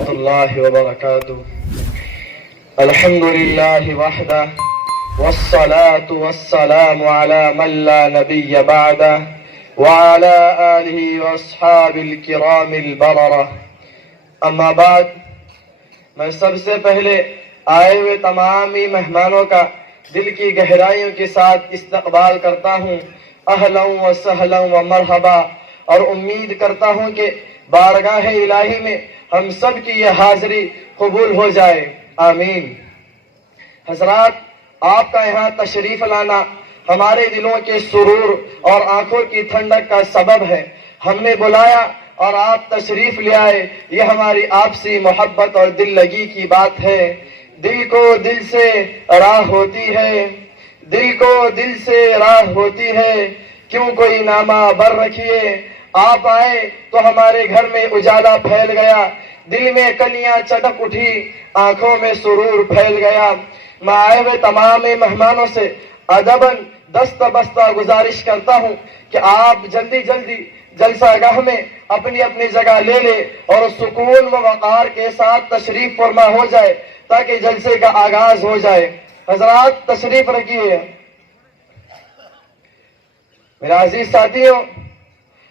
الله وبركاته. الحمد لله وحده والصلاة والسلام على من لا نبي بعده وعلى آله وأصحاب الكرام البررة. اما بعد، میں سب سے پہلے آئے ہوئے تمامی مہمانوں کا دل کی گہرائیوں کے ساتھ استقبال کرتا ہوں. اہلا و سہلا و مرحبا، اور امید کرتا ہوں کہ بارگاہ الہی میں ہم سب کی یہ حاضری قبول ہو جائے. آمین. حضرات، آپ کا یہاں تشریف لانا ہمارے دلوں کے سرور اور آنکھوں کی ٹھنڈک کا سبب ہے. ہم نے بلایا اور آپ تشریف لے آئے، یہ ہماری آپسی محبت اور دل لگی کی بات ہے. دل کو دل سے راہ ہوتی ہے، دل کو دل سے راہ ہوتی ہے، کیوں کوئی نامہ بر رکھیے. آپ آئے تو ہمارے گھر میں اجالا پھیل گیا، دل میں کلیاں چٹک اٹھی، آنکھوں میں سرور پھیل گیا. میں آئے ہوئے تمام مہمانوں سے ادباً دست بستہ گزارش کرتا ہوں کہ آپ جلدی جلدی جلسہ گاہ میں اپنی اپنی جگہ لے لے اور سکون و وقار کے ساتھ تشریف فرما ہو جائے تاکہ جلسے کا آغاز ہو جائے. حضرات تشریف رکھیے. میرے عزیز ساتھیوں،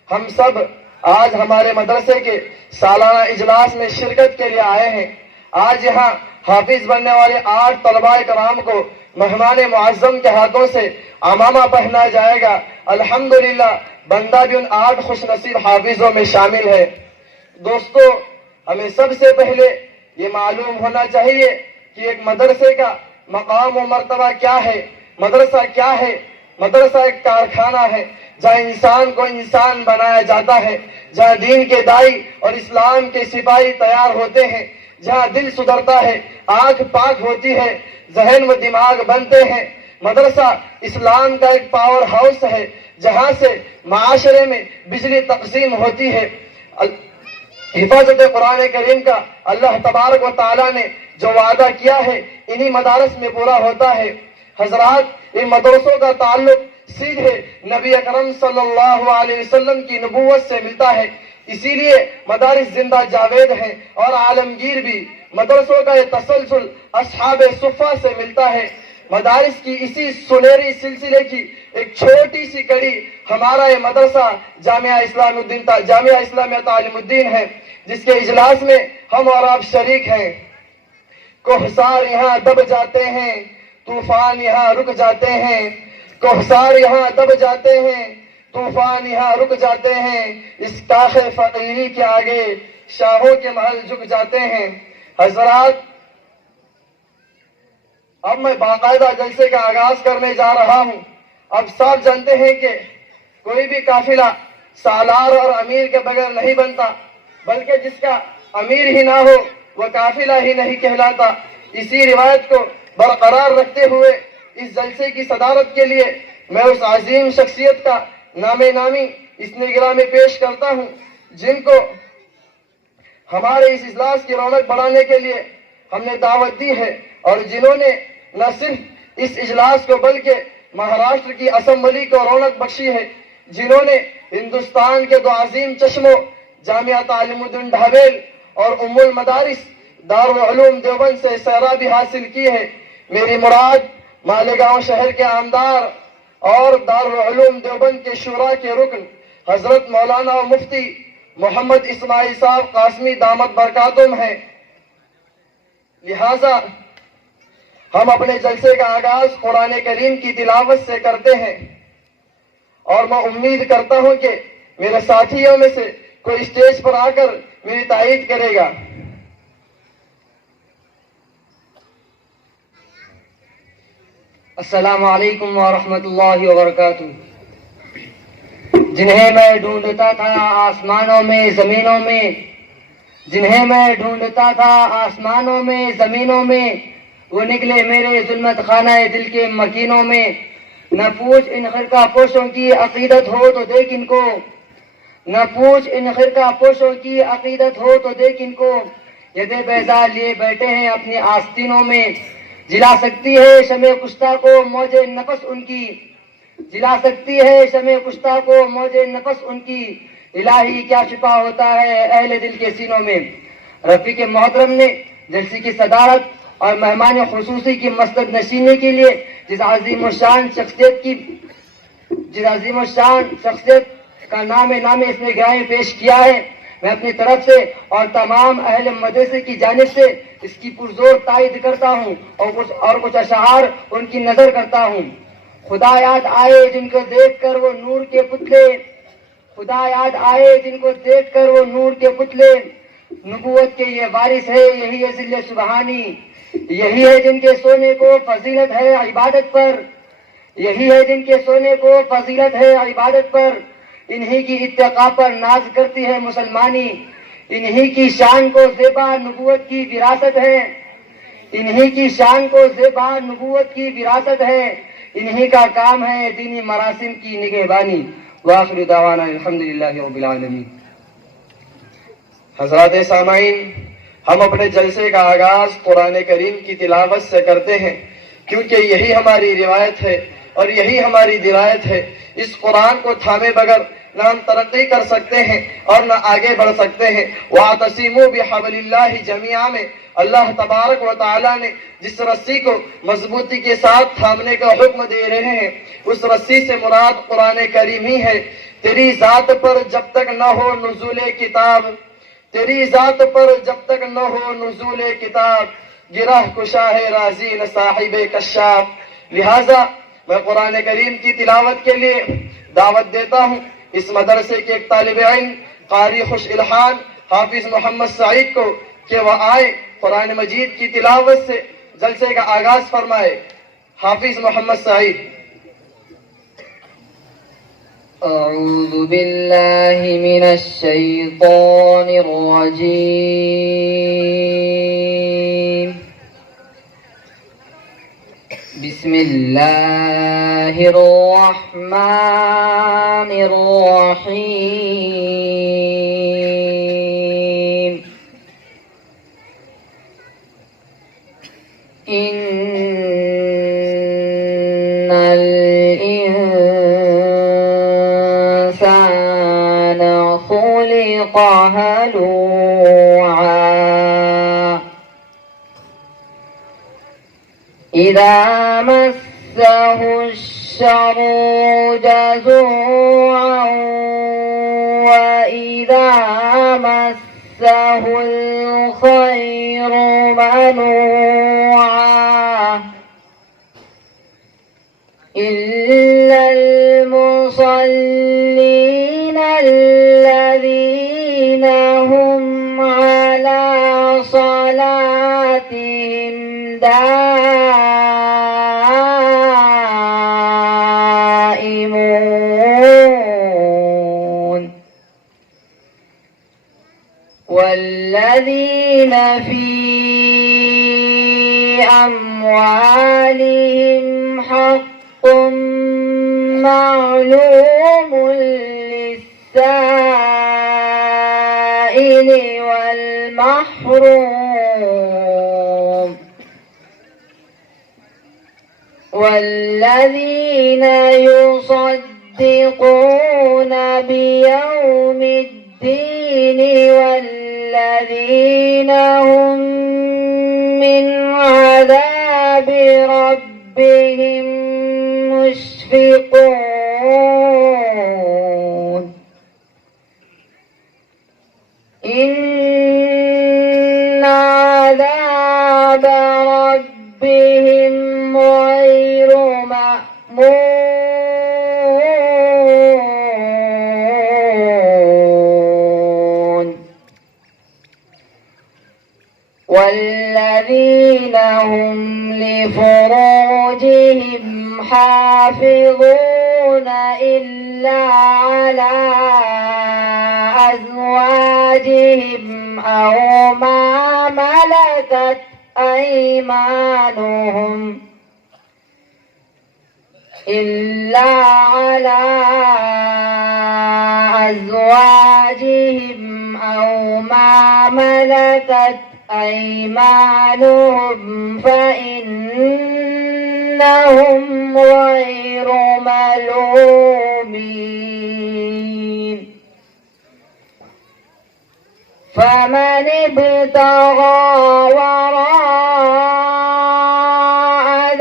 ہم سب آج ہمارے مدرسے کے سالانہ اجلاس میں شرکت کے لیے آئے ہیں. آج یہاں حافظ بننے والے 8 طلباء کرام کو مہمان معظم کے ہاتھوں سے عمامہ پہنا جائے گا. الحمدللہ بندہ بھی ان 8 خوش نصیب حافظوں میں شامل ہے. دوستو، ہمیں سب سے پہلے یہ معلوم ہونا چاہیے کہ ایک مدرسے کا مقام و مرتبہ کیا ہے. مدرسہ کیا ہے؟ مدرسہ ایک کارخانہ ہے جہاں انسان کو انسان بنایا جاتا ہے، جہاں دین کے دائی اور اسلام کے سپاہی تیار ہوتے ہیں، جہاں دل سدھرتا ہے، آنکھ پاک ہوتی ہے، ذہن و دماغ بنتے ہیں. مدرسہ اسلام کا ایک پاور ہاؤس ہے جہاں سے معاشرے میں بجلی تقسیم ہوتی ہے. حفاظت قرآن کریم کا اللہ تبارک و تعالیٰ نے جو وعدہ کیا ہے انہی مدارس میں پورا ہوتا ہے. حضرات، ان مدرسوں کا تعلق سیدھے نبی اکرم صلی اللہ علیہ وسلم کی نبوت سے ملتا ہے، اسی لیے مدارس زندہ جاوید ہیں اور عالمگیر بھی. مدرسوں کا یہ تسلسل اصحاب صفہ سے ملتا ہے. مدارس کی اسی سنہری سلسلے کی ایک چھوٹی سی کڑی ہمارا یہ مدرسہ جامعہ اسلامیہ تعلیم الدین ہے، جس کے اجلاس میں ہم اور آپ شریک ہیں. کوہسار یہاں دب جاتے ہیں، طوفان یہاں رک جاتے ہیں. کوہسار یہاں دب جاتے ہیں، طوفان یہاں رک جاتے ہیں. اس کاخ فقیری کے آگے شاہوں کے محل جھک جاتے ہیں. حضرات، اب میں باقاعدہ جلسے کا آغاز کرنے جا رہا ہوں. اب سب جانتے ہیں کہ کوئی بھی قافلہ سالار اور امیر کے بغیر نہیں بنتا، بلکہ جس کا امیر ہی نہ ہو وہ قافلہ ہی نہیں کہلاتا. اسی روایت کو برقرار رکھتے ہوئے اس جلسے کی صدارت کے لیے میں اس عظیم شخصیت کا نام نامی اس نگراں میں پیش کرتا ہوں جن کو ہمارے اس اجلاس کی رونق بڑھانے کے لیے ہم نے دعوت دی ہے، اور جنہوں نے نہ صرف اس اجلاس کو بلکہ مہاراشٹر کی اسمبلی کو رونق بخشی ہے، جنہوں نے ہندوستان کے 2 عظیم چشموں جامعہ تعلیم الدین ڈھابیل اور ام المدارس دارالعلوم دیوبند سے سیرابی حاصل کی ہے. میری مراد مالیگاؤں شہر کے آمدار اور دارالعلوم دیوبند کے شورا کے رکن حضرت مولانا و مفتی محمد اسماعیل صاحب قاسمی دامت برکاتہم ہیں. لہذا ہم اپنے جلسے کا آغاز قرآن کریم کی تلاوت سے کرتے ہیں، اور میں امید کرتا ہوں کہ میرے ساتھیوں میں سے کوئی اسٹیج پر آ کر میری تائید کرے گا. السلام علیکم ورحمۃ اللہ وبرکاتہ. جنہیں میں ڈھونڈتا تھا آسمانوں میں زمینوں میں، جنہیں میں ڈھونڈتا تھا آسمانوں میں زمینوں میں، وہ نکلے میرے ظلمت خانہ دل کے مکینوں میں. نہ پوچھ ان خرقہ پوشوں کی عقیدت ہو تو دیکھ ان کو، نہ پوچھ ان خرقہ پوشوں کی عقیدت ہو تو دیکھ ان کو. ید بیضا لیے بیٹھے ہیں اپنی آستینوں میں، جلا سکتی ہے شمع کشتہ کو موج نفس ان کی، جلا سکتی ہے شمع کشتہ کو موج نفس ان کی. الہی کیا چھپا ہوتا ہے اہل دل کے سینوں میں. رفیق محترم نے جلسے کی صدارت اور مہمان خصوصی کی مسند نشینی کے لیے جس عظیم الشان شخصیت کا نام اس نے گرامی پیش کیا ہے، میں اپنی طرف سے اور تمام اہل مدرسے کی جانب سے اس کی پرزور تائید کرتا ہوں اور کچھ اشعار ان کی نظر کرتا ہوں۔ خدا یاد آئے جن کو دیکھ کر وہ نور کے پتلے، خدا یاد آئے جن کو دیکھ کر وہ نور کے پتلے، نبوت کے یہ وارث ہے، یہی ہے ذل سبحانی، یہی ہے جن کے سونے کو فضیلت ہے عبادت پر، یہی ہے جن کے سونے کو فضیلت ہے عبادت پر، انہی کی اتقاء پر ناز کرتی ہے مسلمانی، انہی کی شان کو زیبا نبوت کی وراثت ہے، انہی کی شان کو زیبا نبوت کی وراثت ہے، انہی کا کام ہے دینی مراسم کی نگہبانی۔ وآخر دعوانا الحمدللہ رب العالمین۔ حضرات سامعین، ہم اپنے جلسے کا آغاز قرآن کریم کی تلاوت سے کرتے ہیں، کیونکہ یہی ہماری روایت ہے اور یہی ہماری درایت ہے۔ اس قرآن کو تھامے بغیر نہ ہم ترقی کر سکتے ہیں اور نہ آگے بڑھ سکتے ہیں۔ وَاعْتَصِمُوا بِحَبْلِ اللَّهِ جَمِيعًا میں اللہ تبارک و تعالیٰ نے جس رسی کو مضبوطی کے ساتھ تھامنے کا حکم دے رہے ہیں، اس رسی سے مراد قرآن کریم ہی ہے۔ تیری ذات پر جب تک نہ ہو نزول کتاب، تیری ذات پر جب تک نہ ہو نزول کتاب، گرہ کشا ہے رازی نہ صاحب کشاف۔ لہذا میں قرآن کریم کی تلاوت کے لیے دعوت دیتا ہوں اس مدرسے کے ایک طالب علم قاری خوش الحان حافظ محمد سعید کو کہ وہ آئے قرآن مجید کی تلاوت سے جلسے کا آغاز فرمائے۔ حافظ محمد سعید۔ اعوذ باللہ من الشیطان الرجیم، بسم اللہ الرحمن الرحیم۔ ان الانسان خلق هلوعا اذا مسه الشر جزوعا واذا مسه الخير منوعا إلا المصلين الذين هم على صلاتهم دائمون والذين في أموالهم حق معلوم للسائل والمحروم والذين يصدقون بيوم الدين والذين هم من عذاب ربهم مشفقون إن عذاب ربهم غير مأمون والذين هم لفروجهم حافظون إلا على أزواجهم أو ما ملكت أيمانهم إلا على أزواجهم أو ما ملكت أيمانهم فإنهم غير ملومين فمن ابتغى وراء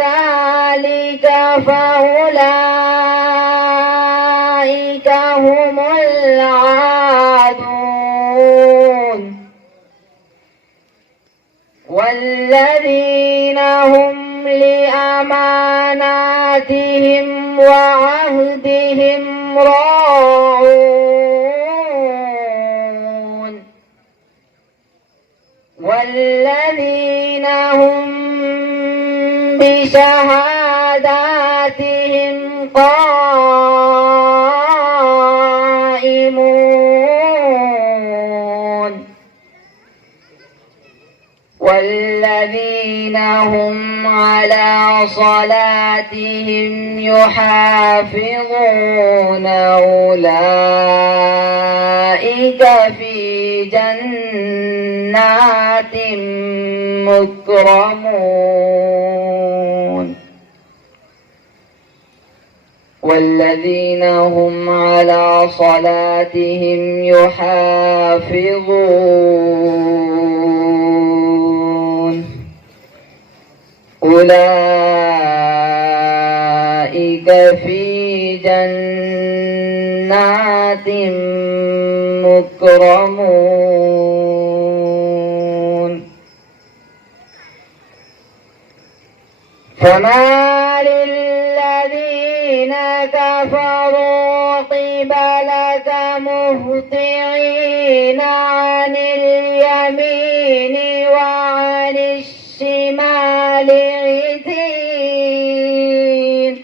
ذلك فأولئك هم العادون والذين هم لأماناتهم وعهدهم راعون والذين هم بشهاداتهم قائمون والذين هم على صلاتهم يحافظون أولئك في جنات مكرمون والذين هم على صلاتهم يحافظون أولئك في جنات مكرمون فما للذين كفروا قبلك مهطعين عن اليمين وعن الشمال عزين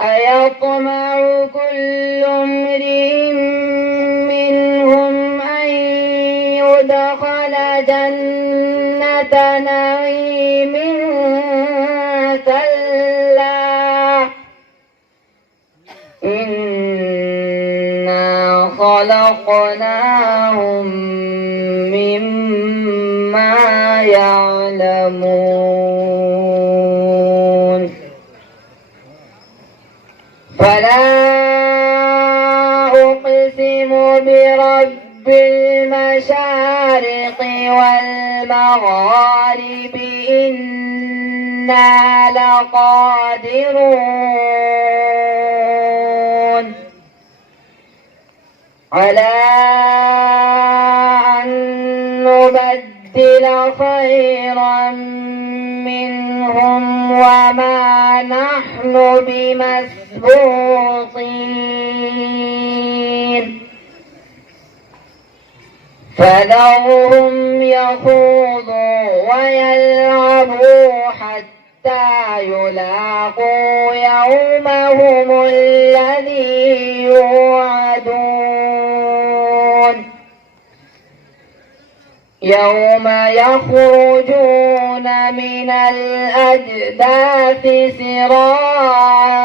أيطمع كل امرئ منهم أن يدخل جنة نعيم كلا إنا خلقناهم مما يعلمون فلا أقسم برب المشارق والمغارب إنا لقادرون على أن نبدل خيرا منهم وما نحن بمسبوقين فذرهم يخوضوا ويلعبوا حتى يلاقوا يومهم الذي يوعدون يوم يخرجون من الأجداث سراعا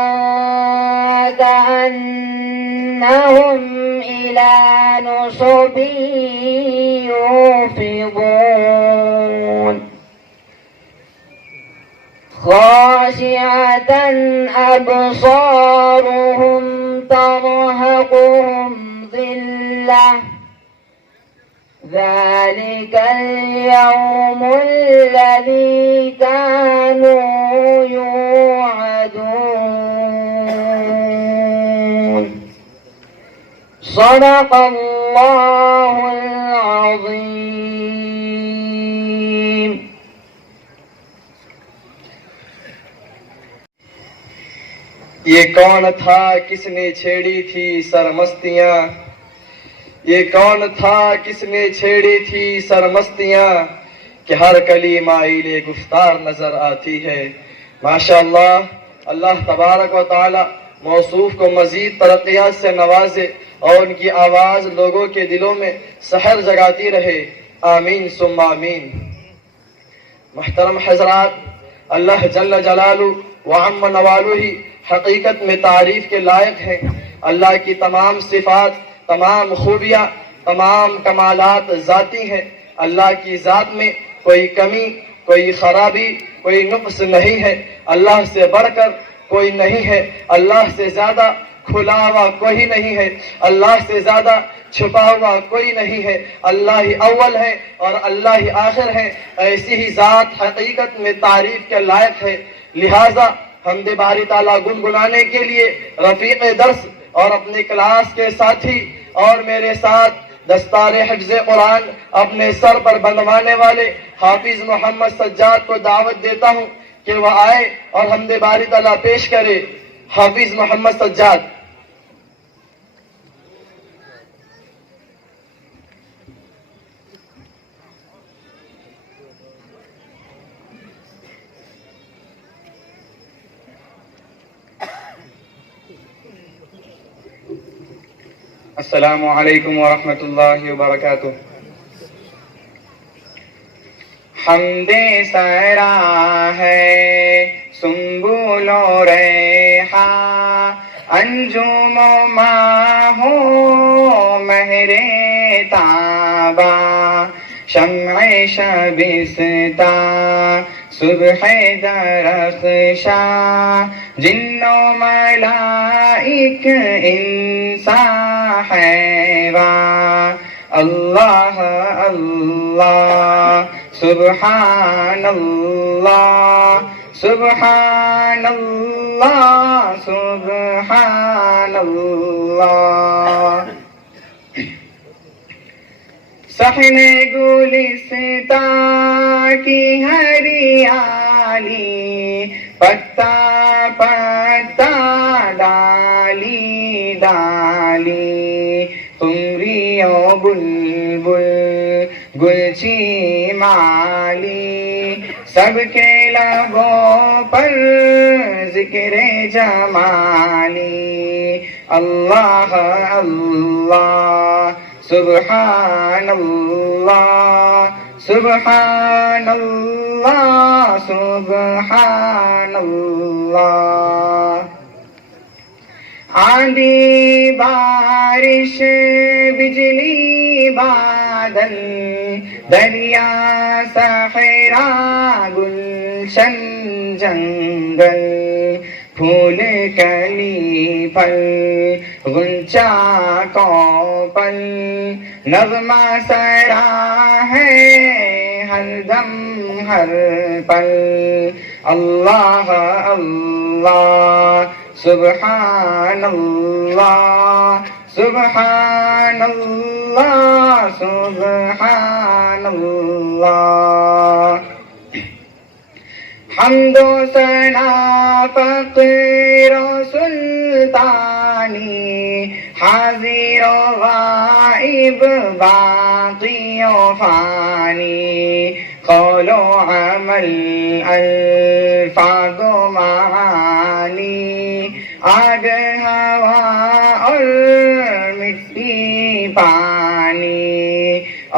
كأنهم إلى نصب يوفضون خاشعة أبصارهم ترهقهم ذلة ذلك اليوم الذي كانوا يوعدون صدق الله العظيم. یہ کون تھا کس نے چھیڑی تھی سرمستیاں، یہ کون تھا کس نے چھیڑی تھی سرمستیاں کہ ہر کلی مائل گفتار نظر آتی ہے. ماشاءاللہ، اللہ تبارک و تعالی موصوف کو مزید ترقیات سے نوازے اور ان کی آواز لوگوں کے دلوں میں سحر جگاتی رہے. آمین ثم آمین. محترم حضرات، اللہ جل جلالہ وعم نوالہ حقیقت میں تعریف کے لائق ہیں. اللہ کی تمام صفات، تمام خوبیاں، تمام کمالات ذاتی ہیں. اللہ کی ذات میں کوئی کمی، کوئی خرابی، کوئی نقص نہیں ہے. اللہ سے بڑھ کر کوئی نہیں ہے، اللہ سے زیادہ کھلا ہوا کوئی نہیں ہے، اللہ سے زیادہ چھپا ہوا کوئی نہیں ہے، اللہ ہی اول ہے اور اللہ ہی آخر ہے، ایسی ہی ذات حقیقت میں تعریف کے لائق ہے۔ لہٰذا حمد باری تعالیٰ گنگنانے کے لیے رفیق درس اور اپنے کلاس کے ساتھی اور میرے ساتھ دستار حفظ قرآن اپنے سر پر بندھوانے والے حافظ محمد سجاد کو دعوت دیتا ہوں کہ وہ آئے اور حمد باری تعالیٰ پیش کرے۔ حافظ محمد سجاد۔ السلام علیکم ورحمۃ اللہ وبرکاتہ۔ حمد سرا ہے سنبل و ریحاں، انجم و ماہ و مہر تابا، شمع شبستاں صبح درخشاں، جن و ملائک انسان حیواں، اللہ اللہ سبحان اللہ سبحان اللہ سبحان اللہ۔ صحن گلستاں کی ہریالی، پتا پتا ڈالی ڈالی، قمری و بلبل گلچی مالی، سب کے لبوں پر ذکر جمالی، اللہ اللہ سبحان اللہ سبحان اللہ سبحان اللہ۔ آندھی بارش بجلی بادل، دریا صحرا گلشن جنگل، پھول کلی پھل غنچہ کوپل، نغمہ سرا ہے ہر دم ہر پل، اللہ اللہ سبحان اللہ سبحان اللہ سبحان اللہ۔ حمد و ثنا فقر و سلطانی، حاضر و غائب باقی و فانی، قول و عمل الفاظ و معانی، آگ ہوا اور مٹی پانی،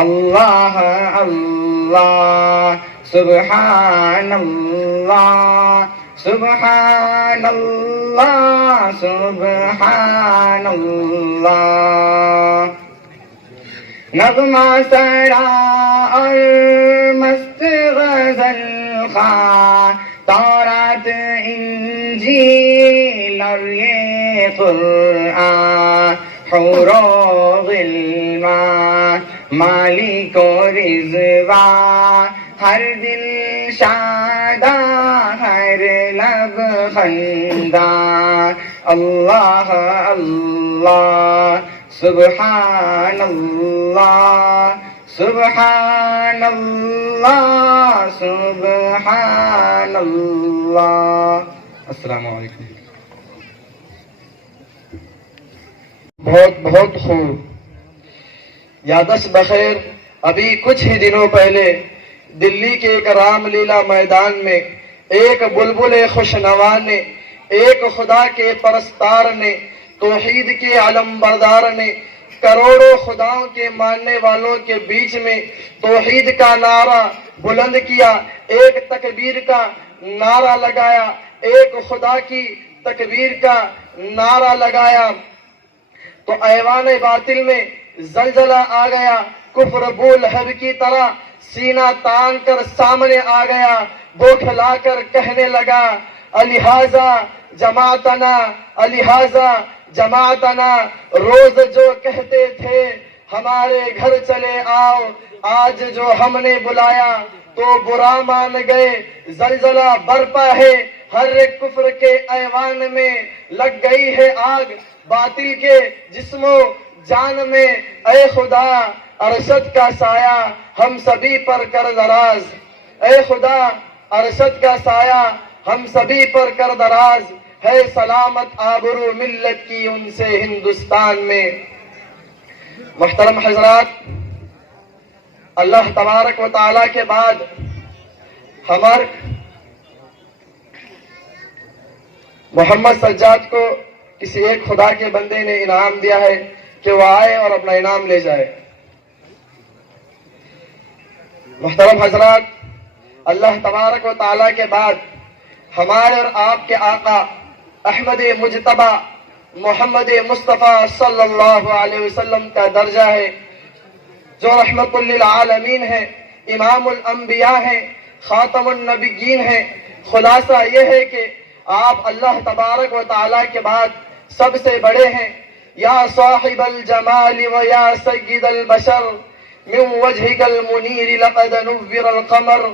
اللہ اللہ سبحان اللہ سبحان اللہ سبحان اللہ۔ نغمہ سرا اور مست غزل خواں، تورات انجیل اور یہ قرآن، حور و غلمان مالک و رضوان، ہر دل شاداں ہر لب خنداں، اللہ اللہ سبحان اللہ سبحان اللہ سبحان اللہ۔ السلام علیکم۔ بہت بہت خوب۔ یادش بخیر، ابھی کچھ ہی دنوں پہلے دلی کے ایک رام لیلا میدان میں ایک بلبل خوشنوا نے، ایک خدا کے پرستار نے، توحید کے علم بردار نے کروڑوں خداؤں کے ماننے والوں کے بیچ میں توحید کا نعرہ بلند کیا، ایک تکبیر کا نعرہ لگایا، ایک خدا کی تکبیر کا نعرہ لگایا تو ایوان باطل میں زلزلہ آ گیا، کفر بولہب کی طرح سینہ تان کر سامنے آ گیا، بوکھلا کر کہنے لگا الہٰذا جماعتنا الہٰذا جماعتنا روز جو کہتے تھے ہمارے گھر چلے آؤ، آج جو ہم نے بلایا تو برا مان گئے، زلزلہ برپا ہے ہر ایک کفر کے ایوان میں، لگ گئی ہے آگ باطل کے جسم و جان میں، اے خدا ارشد کا سایہ ہم سبھی پر کر دراز، اے خدا ارشد کا سایہ ہم سبھی پر کر دراز، ہے سلامت آبرو ملت کی ان سے ہندوستان میں۔ محترم حضرات، اللہ تبارک و تعالیٰ کے بعد ہمارے محمد سجاد کو کسی ایک خدا کے بندے نے انعام دیا ہے کہ وہ آئے اور اپنا انعام لے جائے۔ محترم حضرات، اللہ تبارک و تعالیٰ کے بعد ہمارے اور آپ کے آقا احمد مجتبی محمد مصطفیٰ صلی اللہ علیہ وسلم کا درجہ ہے، جو رحمت للعالمین ہے، امام الانبیاء ہیں، خاتم النبیین ہیں۔ خلاصہ یہ ہے کہ آپ اللہ تبارک و تعالیٰ کے بعد سب سے بڑے ہیں۔ یا صاحب الجمال و یا سید البشر من وجهك المنیر لقد نور القمر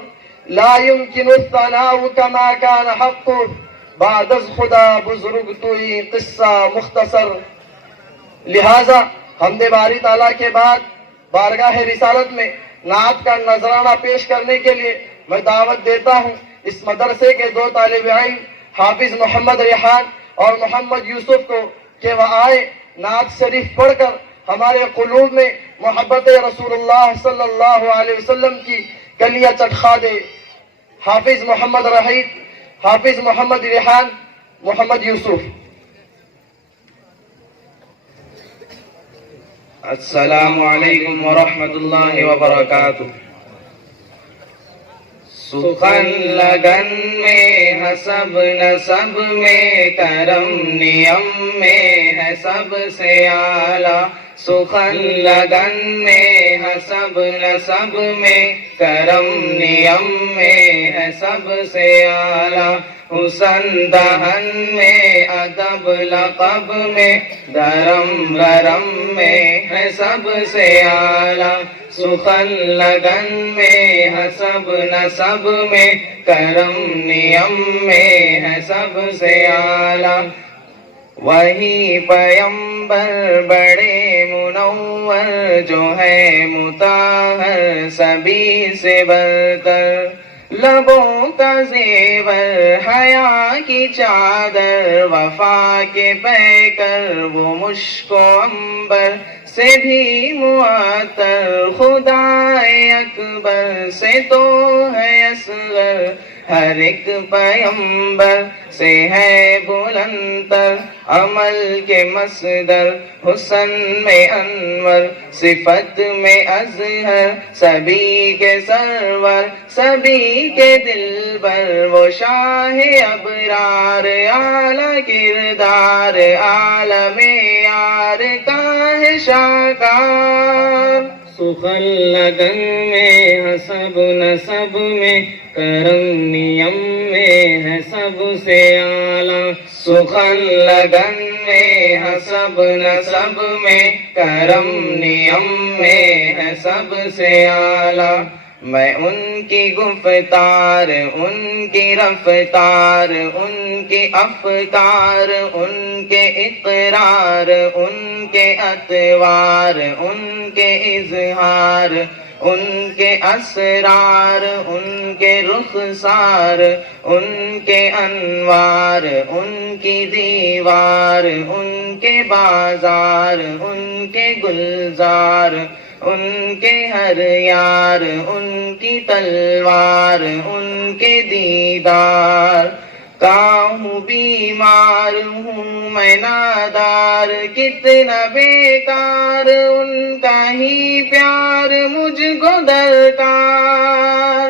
لا يمكن الثناء كما كان حقه بعد از خدا بزرگ توئی قصہ مختصر۔ لہذا حمد باری تعالیٰ کے بعد بارگاہ رسالت میں نعت کا نذرانہ پیش کرنے کے لیے میں دعوت دیتا ہوں اس مدرسے کے دو طالب علم حافظ محمد ریحان اور محمد یوسف کو کہ وہ آئے نعت شریف پڑھ کر ہمارے قلوب میں محبت رسول اللہ صلی اللہ علیہ وسلم کی کلیاں چٹخا دے۔ حافظ محمد رحید، حافظ محمد ریحان، محمد یوسف۔ السلام علیکم ورحمۃ اللہ وبرکاتہ۔ سخن لگن میں حسب نسب میں کرم نیم میں ہے سب سے اعلیٰ، سخن لگن میں حسب نسب میں کرم نیم میں ہے سب سے اعلیٰ، حسن دہن میں ادب لقب میں درم گرم میں ہے سب سے اعلیٰ، سخن لگن میں حسب نسب میں کرم نیم میں ہے سب سے اعلیٰ، وہی پیمبر بڑے منور جو ہے مطہر سبھی سے برتر، لبوں کا زیور حیا کی چادر وفا کے پیکر وہ مشک و عنبر سے بھی معطر، خدائے اکبر سے تو ہے اصغر، ہر ایک پیمبر سے ہے بلندر، عمل کے مصدر حسن میں انور، صفت میں اظہر سبھی کے سرور، سبھی کے دلبر وہ شاہ ابرار، اعلی کردار عالم یار کا ہے شاکار، سخن لگن میں حسب نسب میں کرم نیم میں ہے سب سے اعلیٰ، سخن لگن میں حسب نسب میں کرم نیم میں ہے سب سے اعلیٰ، میں ان کی گفتار، ان کی رفتار، ان کی افکار، ان کے اقرار، ان کے اطوار، ان کے اظہار، ان کے اسرار، ان کے رخسار، ان کے انوار، ان کی دیوار، ان کے بازار، ان کے گلزار، ان کے ہر یار، ان کی تلوار، ان کے دیدار، کہوں بیمار ہوں میں نادار، کتنا بیکار ان کا ہی پیار مجھ کو درکار،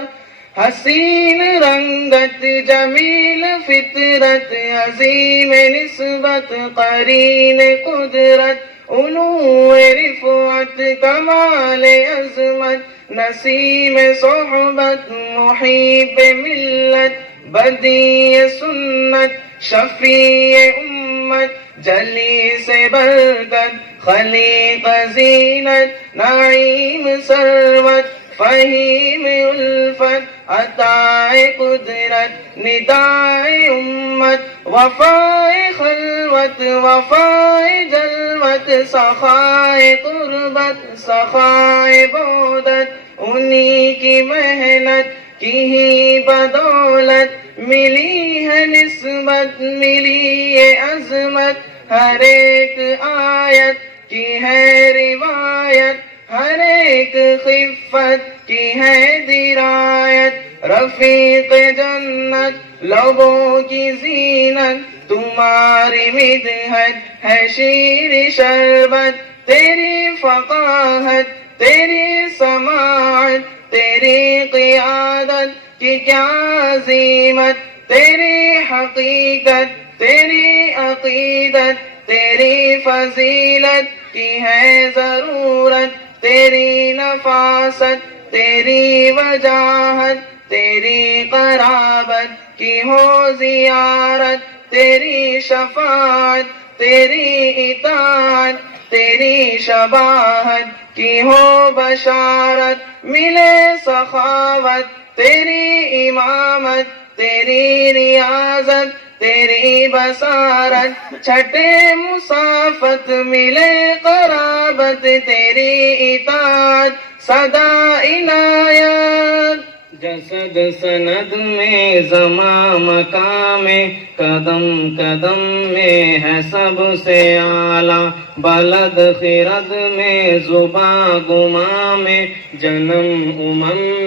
حسین رنگت جمیل فطرت عظیم نسبت قرین قدرت، علو رفعت کمال عظمت نسیم صحبت محیب ملت، بدیع سنت شفیع امت جلی سے برکت خلیق زینت نعیم ثروت فہیم الفت عطائے قدرت ندائے امت وفائے خلوت وفائے جلوت سخائے قربت سخائے بودت انہی کی محنت کی ہی بدولت ملی ہے نسبت ملی ہے عظمت ہر ایک آیت کی ہے روایت ہر ایک خفت کی ہے درایت رفیق جنت لوگوں کی زینت تمہاری مدحت ہے شیر شربت تیری فقاہت تیری سماعت تیری قیادت کی کیا عظیمت تیری حقیقت تیری عقیدت تیری فضیلت کی ہے ضرورت تیری نفاست تیری وجاہت تیری قرابت کی ہو زیارت تیری شفاعت تیری اطاعت تیری شباہت کی ہو بشارت ملے سخاوت تیری امامت تیری ریاضت تیری بصارت چھٹے مسافت ملے قرابت تیری اطاعت صدا عنایت جسد سند میں زماں مقام میں قدم قدم میں ہے سب سے اعلیٰ بلد خرد میں زباں گما میں جنم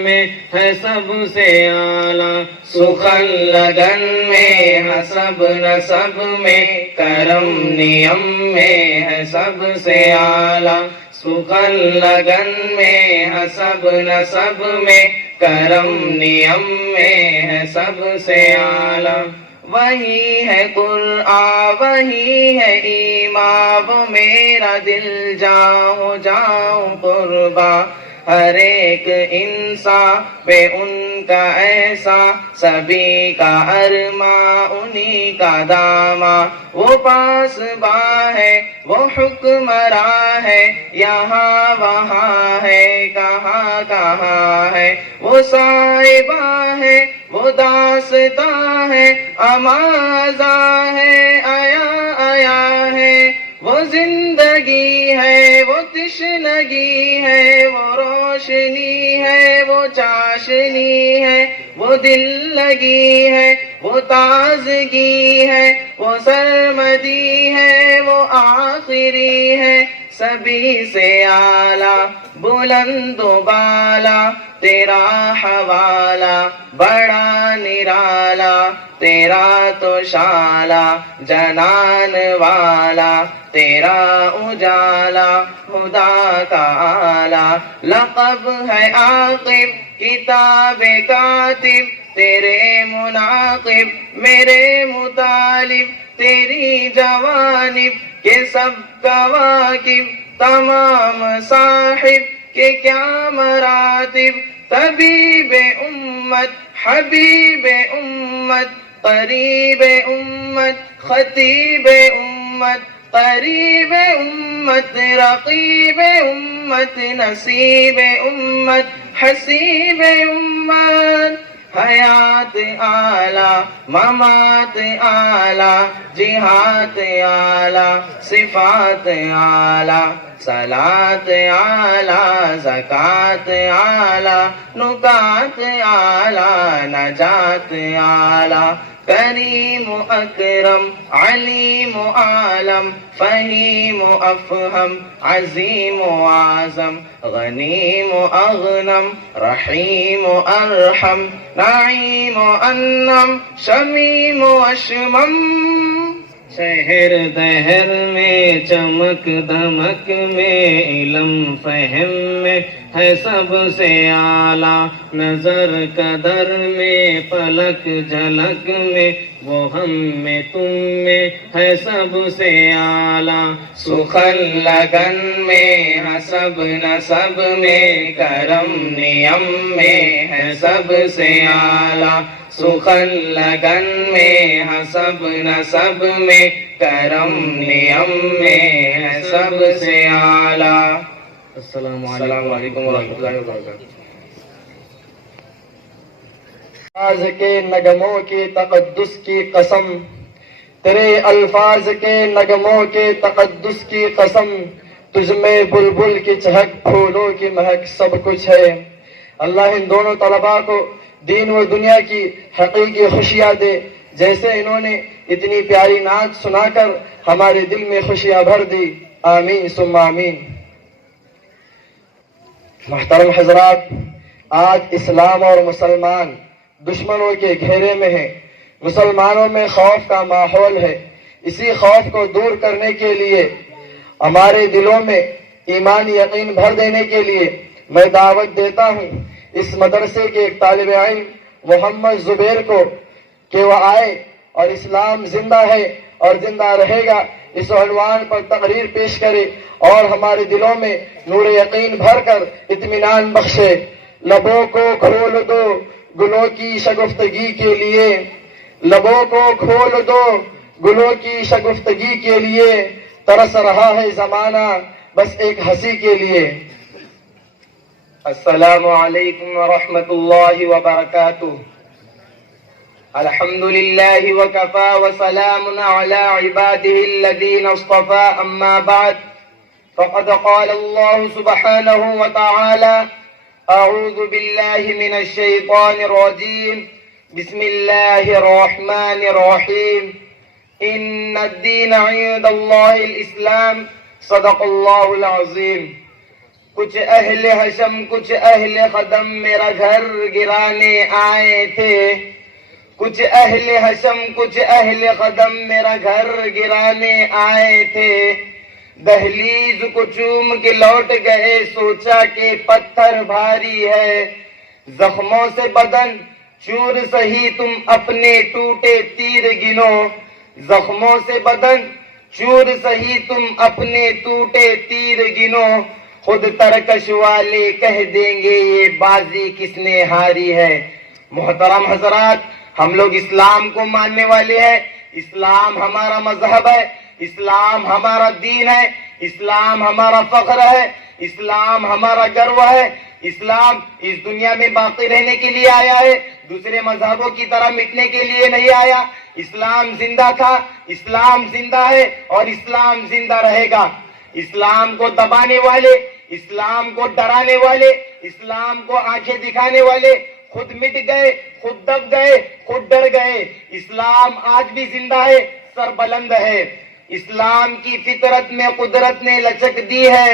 میں ہے سب سے اعلیٰ سخن لگن میں حسب نسب میں کرم نیم میں ہے سب سے اعلیٰ سخن لگن میں حسب نسب میں کرم نیم میں ہے سب سے اعلیٰ وہی ہے قرآن وہی ہے ایمان وہ میرا دل جاؤ جاؤ قربا ہر ایک انسان پہ ان کا ایسا سبھی کا ارماں انہی کا داما وہ پاس با ہے وہ حکمراں ہے یہاں وہاں ہے کہاں کہاں ہے وہ صاحبہ ہے وہ داستاں ہے امازاں ہے آیا آیا ہے وہ زندگی ہے وہ تشنگی ہے وہ روشنی ہے وہ چاشنی ہے وہ دل لگی ہے وہ تازگی ہے وہ سرمدی ہے وہ آخری ہے سبھی سے اعلیٰ بلند و بالا تیرا حوالہ بڑا نرالا تیرا تو شالا جنان والا تیرا اجالا خدا کا آلہ لقب ہے عاقب کتاب کاتب تیرے مناقب میرے مطالب تیری جوانب کے سب کواکب تمام صاحب کے کیا مراتب طبیب امت حبیب امت قریب امت خطیب امت قریب امت رقیب امت نصیب امت حسیب امت حیات اعلیٰ ممات اعلیٰ جہاد اعلیٰ صفات اعلیٰ صلاۃ اعلیٰ زکوٰۃ اعلیٰ نکات اعلیٰ نجات اعلیٰ کریم اکرم علیم عالم فہیم افہم عظیم اعظم غنیم اغنم رحیم ارحم نعیم انم شمیم اشمم شہر دہر میں چمک دمک میں علم فہم میں ہے سب سے اعلیٰ، نظر قدر میں پلک جھلک میں وہ ہم میں تم میں ہے سب سے اعلیٰ، سخن لگن میں حسب نسب میں کرم نیم میں ہے سب سے اعلیٰ، سخن لگن میں حسب نسب میں کرم نیم میں ہے سب سے اعلیٰ۔ السلام علیکم ورحمۃ اللہ وبرکاتہ۔ الفاظ کے نغموں کی تقدس کی قسم، تیرے الفاظ کے نغموں کے تقدس کی قسم، تجھ میں بلبل کی چہک پھولوں کی مہک سب کچھ ہے۔ اللہ ان دونوں طلباء کو دین و دنیا کی حقیقی خوشیاں دے، جیسے انہوں نے اتنی پیاری نعت سنا کر ہمارے دل میں خوشیاں بھر دی، آمین ثم آمین۔ محترم حضرات، آج اسلام اور مسلمان دشمنوں کے گھیرے میں ہیں، مسلمانوں میں خوف کا ماحول ہے۔ اسی خوف کو دور کرنے کے لیے، ہمارے دلوں میں ایمان یقین بھر دینے کے لیے میں دعوت دیتا ہوں اس مدرسے کے ایک طالب علم محمد زبیر کو کہ وہ آئے اور اسلام زندہ ہے اور زندہ رہے گا اس عنوان پر تقریر پیش کرے اور ہمارے دلوں میں نور یقین بھر کر اطمینان بخشے۔ لبوں کو کھول دو گلوں کی شگفتگی کے لیے، لبوں کو کھول دو گلوں کی شگفتگی کے لیے، ترس رہا ہے زمانہ بس ایک ہنسی کے لیے۔ السلام علیکم ورحمۃ اللہ وبرکاتہ۔ الحمد للہ وکفى وسلام علی عباده الذین اصطفى، اما بعد فقد قال اللہ سبحانہ وتعالی اعوذ باللہ من الشیطان الرجیم بسم اللہ الرحمن الرحیم ان الدین عند اللہ الاسلام صدق اللہ العظیم۔ کچھ اہل حشم کچھ اہل قدم میرا گھر گرانے آئے تھے، کچھ اہل حشم کچھ اہل قدم میرا گھر گرانے آئے تھے، دہلیز کو چوم کے لوٹ گئے سوچا کہ پتھر بھاری ہے، زخموں سے بدن چور سہی تم اپنے ٹوٹے تیر گنو، زخموں سے بدن چور سہی تم اپنے ٹوٹے تیر گنو، خود ترکش والے کہہ دیں گے یہ بازی کس نے ہاری ہے۔ محترم حضرات، ہم لوگ اسلام کو ماننے والے ہیں، اسلام ہمارا مذہب ہے، اسلام ہمارا دین ہے، اسلام ہمارا فخر ہے، اسلام ہمارا گرو ہے۔ اسلام اس دنیا میں باقی رہنے کے لیے آیا ہے، دوسرے مذہبوں کی طرح مٹنے کے لیے نہیں آیا۔ اسلام زندہ تھا، اسلام زندہ ہے اور اسلام زندہ رہے گا۔ اسلام کو دبانے والے، اسلام کو ڈرانے والے، اسلام کو آنکھیں دکھانے والے خود مٹ گئے، خود دب گئے، خود ڈر گئے۔ اسلام آج بھی زندہ ہے، سر بلند ہے۔ اسلام کی فطرت میں قدرت نے لچک دی ہے،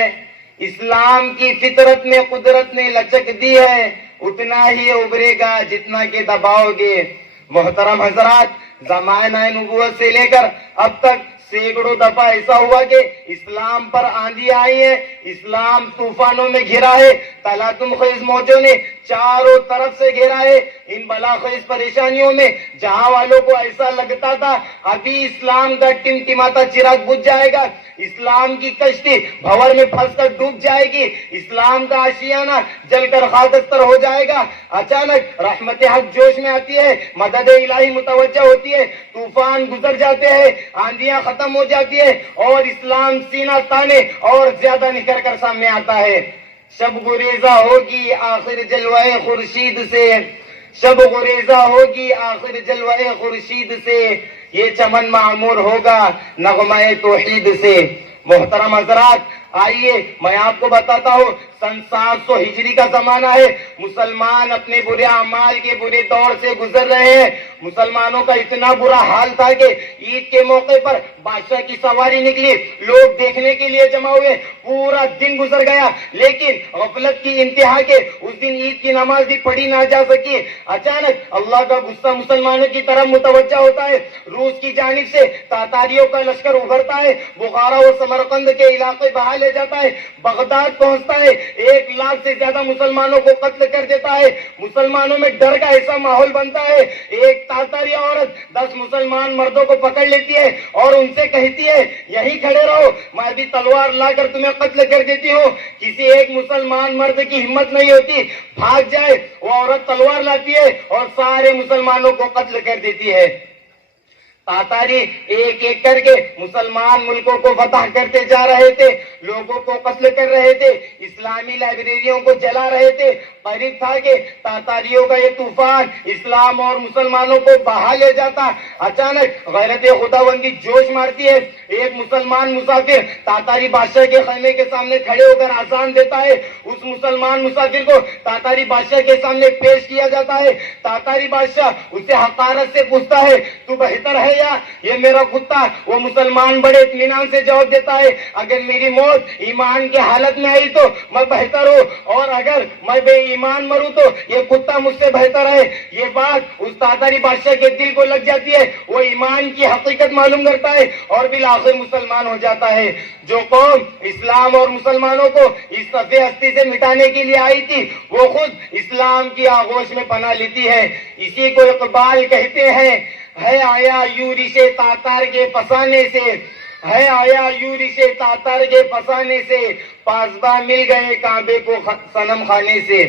اسلام کی فطرت میں قدرت نے لچک دی ہے، اتنا ہی ابھرے گا جتنا کہ دباؤ گے۔ محترم حضرات، زمانہ نبوت سے لے کر اب تک سینکڑوں دفعہ ایسا ہوا کہ اسلام پر آندھی آئی ہے، اسلام طوفانوں میں گھرا ہے، تلاتم خیز موجوں نے چاروں طرف سے گھیرا ہے۔ ان بلا خیز پریشانیوں میں جہاں والوں کو ایسا لگتا تھا ابھی اسلام کا ٹمٹماتا چراغ بجھ جائے گا، اسلام کی کشتی بھور میں پھنس کر ڈوب جائے گی، اسلام کا آشیانہ جل کر خاکستر ہو جائے گا، اچانک رحمت حق جوش میں آتی ہے، مدد الہی متوجہ ہوتی ہے، طوفان گزر جاتے ہیں، آندھیاں ختم ہو جاتی ہے اور اسلام سینہ تانے اور زیادہ نکھر کر سامنے آتا ہے۔ شب گریزہ ہوگی آخر جلوہ خورشید سے، شب گریزہ ہوگی آخر جلوہ خورشید سے، یہ چمن معمور ہوگا نغمہ توحید سے۔ محترم حضرات، آئیے میں آپ کو بتاتا ہوں، سن 700 ہجری کا زمانہ ہے، مسلمان اپنے برے اعمال کے برے دور سے گزر رہے ہیں۔ مسلمانوں کا اتنا برا حال تھا کہ عید کے موقع پر بادشاہ کی سواری نکلی، لوگ دیکھنے کے لیے جمع ہوئے، پورا دن گزر گیا، لیکن غفلت کی انتہا کے اس دن عید کی نماز بھی پڑھی نہ جا سکی۔ اچانک اللہ کا غصہ مسلمانوں کی طرف متوجہ ہوتا ہے، روس کی جانب سے تاتاریوں کا لشکر ابھرتا ہے، بخارا اور سمرقند کے علاقے بحال لے جاتا ہے, بغداد پہنچتا ہے, 1 لاکھ سے زیادہ مسلمانوں کو قتل کر دیتا ہے. مسلمانوں میں ڈر کا ایسا ماحول بنتا ہے, ایک تاتاری عورت 10 مسلمان مردوں کو پکڑ لیتی ہے اور ان سے کہتی ہے یہیں کھڑے رہو, میں ابھی تلوار لا کر تمہیں قتل کر دیتی ہوں. کسی ایک مسلمان مرد کی ہمت نہیں ہوتی بھاگ جائے, وہ عورت تلوار لاتی ہے اور سارے مسلمانوں کو قتل کر دیتی ہے. تاتاری ایک ایک کر کے مسلمان ملکوں کو فتح کرتے جا رہے تھے, لوگوں کو قتل کر رہے تھے, اسلامی لائبریریوں کو جلا رہے تھے. قریب تھا کہ تاتاریوں کا یہ طوفان اسلام اور مسلمانوں کو بہا لے جاتا. اچانک غیرت خداوندی جوش مارتی ہے. ایک مسلمان مسافر تاتاری بادشاہ کے خیمے کے سامنے کھڑے ہو کر اذان دیتا ہے. اس مسلمان مسافر کو تاتاری بادشاہ کے سامنے پیش کیا جاتا ہے. تاتاری بادشاہ اسے حقارت سے پوچھتا ہے تو بہتر ہے یا یہ میرا کتا؟ وہ مسلمان بڑے اطمینان سے جواب دیتا ہے اگر میری موت ایمان کے حالت میں آئی تو میں بہتر ہوں, اور اگر میں بے ایمان مروں تو یہ کتا مجھ سے بہتر ہے. یہ بات اس تاتاری بادشاہ کے دل کو لگ جاتی ہے. وہ ایمان کی حقیقت معلوم کرتا ہے اور بالآخر مسلمان ہو جاتا ہے. جو قوم اسلام اور مسلمانوں کو اس صفحے ہستی سے مٹانے کے لیے آئی تھی وہ خود اسلام کی آغوش میں پناہ لیتی ہے. اسی کو اقبال کہتے ہیں, ہے آیا یورش تاتار کے فسانے سے, ہے آیا یورش تاتار کے فسانے سے, پاسباں مل گئے کعبے کو صنم خانے سے.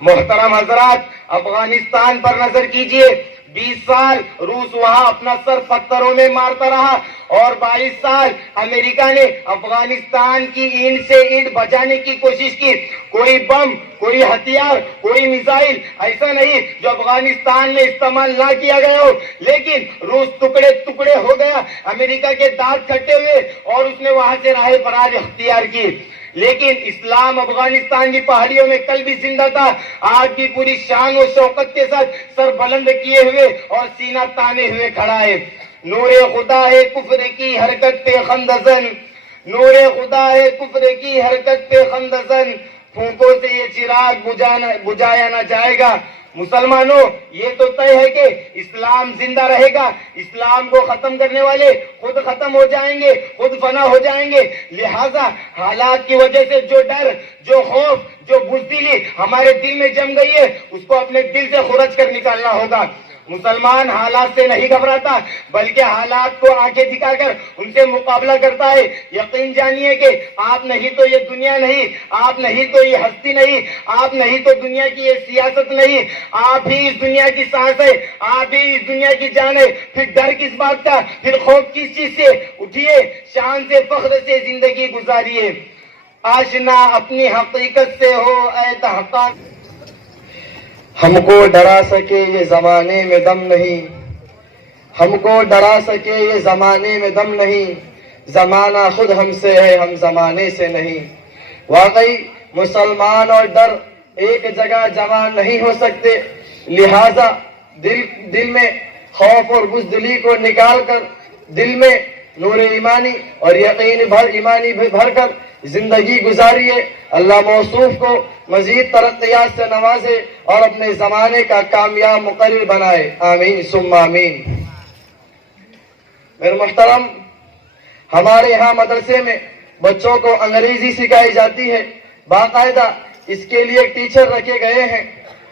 محترم حضرات, افغانستان پر نظر کیجئے. 20 سال روس وہاں اپنا سر پتھروں میں مارتا رہا اور 22 سال امریکہ نے افغانستان کی اینٹ سے اینٹ بچانے کی کوشش کی. کوئی بم, کوئی ہتھیار, کوئی میزائل ایسا نہیں جو افغانستان میں استعمال نہ کیا گیا ہو, لیکن روس ٹکڑے ٹکڑے ہو گیا, امریکہ کے دانت کھٹے ہوئے اور اس نے وہاں سے راہ فرار اختیار کی. لیکن اسلام افغانستان کی پہاڑیوں میں کل بھی زندہ تھا, آج بھی پوری شان و شوکت کے ساتھ سر بلند کیے ہوئے اور سینہ تانے ہوئے کھڑا ہے. نور خدا ہے کفر کی حرکت پہ خندزن, نور خدا ہے کفر کی حرکت پہ خندزن, پھونکوں سے یہ چراغ بجھایا نہ جائے گا. مسلمانوں, یہ تو طے ہے کہ اسلام زندہ رہے گا. اسلام کو ختم کرنے والے خود ختم ہو جائیں گے, خود فنا ہو جائیں گے. لہذا حالات کی وجہ سے جو ڈر, جو خوف, جو بزدلی ہمارے دل میں جم گئی ہے اس کو اپنے دل سے خرچ کر نکالنا ہوگا. مسلمان حالات سے نہیں گھبراتا بلکہ حالات کو آنکھیں دکھا کر ان سے مقابلہ کرتا ہے. یقین جانیے کہ آپ نہیں تو یہ دنیا نہیں, آپ نہیں تو یہ ہستی نہیں, آپ نہیں تو دنیا کی یہ سیاست نہیں, آپ ہی اس دنیا کی سانس ہے, آپ ہی اس دنیا کی جان ہے. پھر ڈر کس بات کا, پھر خوف کس چیز سے؟ اٹھیے, شان سے فخر سے زندگی گزاریے. آشنا اپنی حقیقت سے ہو اے تحقیق. ہم کو ڈرا سکے یہ زمانے میں دم نہیں, ہم کو ڈرا سکے یہ زمانے میں دم نہیں, زمانہ خود ہم سے ہے ہم زمانے سے نہیں. واقعی مسلمان اور ڈر ایک جگہ جمع نہیں ہو سکتے, لہذا دل میں خوف اور بزدلی کو نکال کر دل میں نور ایمانی اور یقین ایمانی بھر کر زندگی گزاریے. اللہ موصوف کو مزید ترقیات سے نوازے اور اپنے زمانے کا کامیاب مقرر بنائے. آمین ثم آمین. میرے محترم, ہمارے یہاں مدرسے میں بچوں کو انگریزی سکھائی جاتی ہے, باقاعدہ اس کے لیے ٹیچر رکھے گئے ہیں.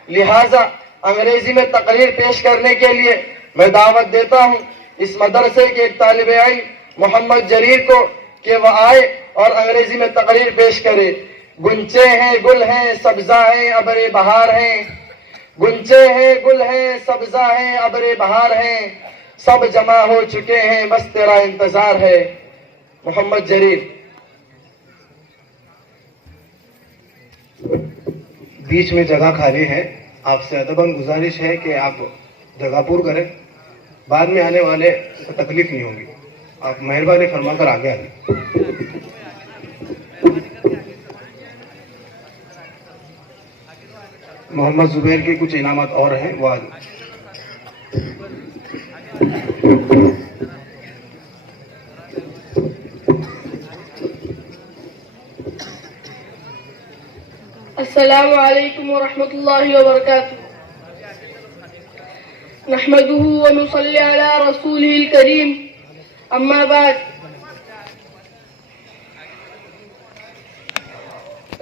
لہذا انگریزی میں تقریر پیش کرنے کے لیے میں دعوت دیتا ہوں اس مدرسے کے ایک طالب علم محمد جریر کو کہ وہ آئے اور انگریزی میں تقریر پیش کرے. گنچے ہیں گل ہیں سبزہ ہیں ابر بہار ہیں, گنچے ہیں گل ہیں سبزہ ہیں ابر بہار ہیں, سب جمع ہو چکے ہیں بس تیرا انتظار ہے. محمد جریر. بیچ میں جگہ خالی ہے, آپ سے ادباً گزارش ہے کہ آپ جگہ پور کریں, بعد میں آنے والے کو تکلیف نہیں ہوگی. آپ مہربانی فرما کر آگے آئیں. محمد زبیر کے کچھ انعامات اور ہیں, وہ السلام علیکم ورحمۃ اللہ وبرکاتہ. نحمده ونصلي على رسوله الكريم. اما بعد,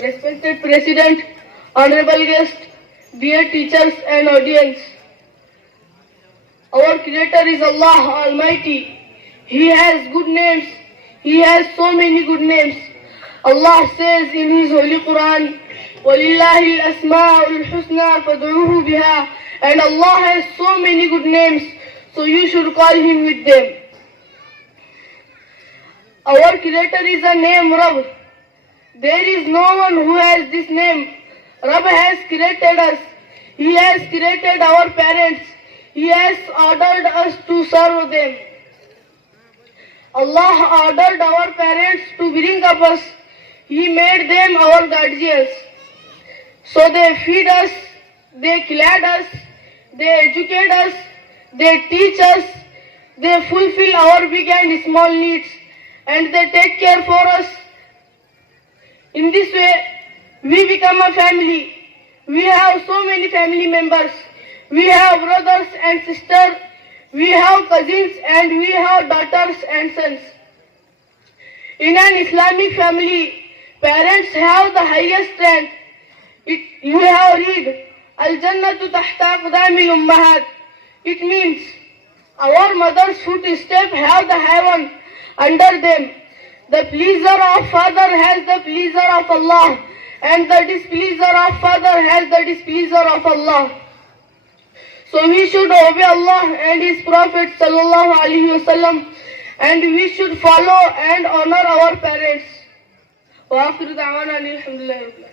respected President, honorable guest, dear teachers and audience. Our Creator is Allah Almighty. He has good names. He has so many good names. Allah says in His Holy Quran, وَلِلَّهِ الْأَسْمَاءُ الْحُسْنَى فَادْعُوهُ بِهَا. And Allah has so many good names, so you should call Him with them. Our Creator is a name Rabb. There is no one who has this name. Rabb has created us. He has created our parents. He has ordered us to serve them. Allah ordered our parents to bring up us. He made them our guardians. So they feed us, they clad us, they educate us, they teach us, they fulfill our big and small needs, and they take care for us. In this way, we become a family. We have so many family members. We have brothers and sisters. We have cousins and we have daughters and sons. In an Islamic family, parents have the highest rank. You have read, Al-Jannatu tahta aqdamil ummahat. It means our mother's footsteps have the heaven under them. The pleasure of father has the pleasure of Allah, and the displeasure of father has the displeasure of Allah. So we should obey Allah and His Prophet sallallahu alaihi wasallam, and we should follow and honor our parents. Wa akhiru da'wana alhamdulillahi rabbil alamin.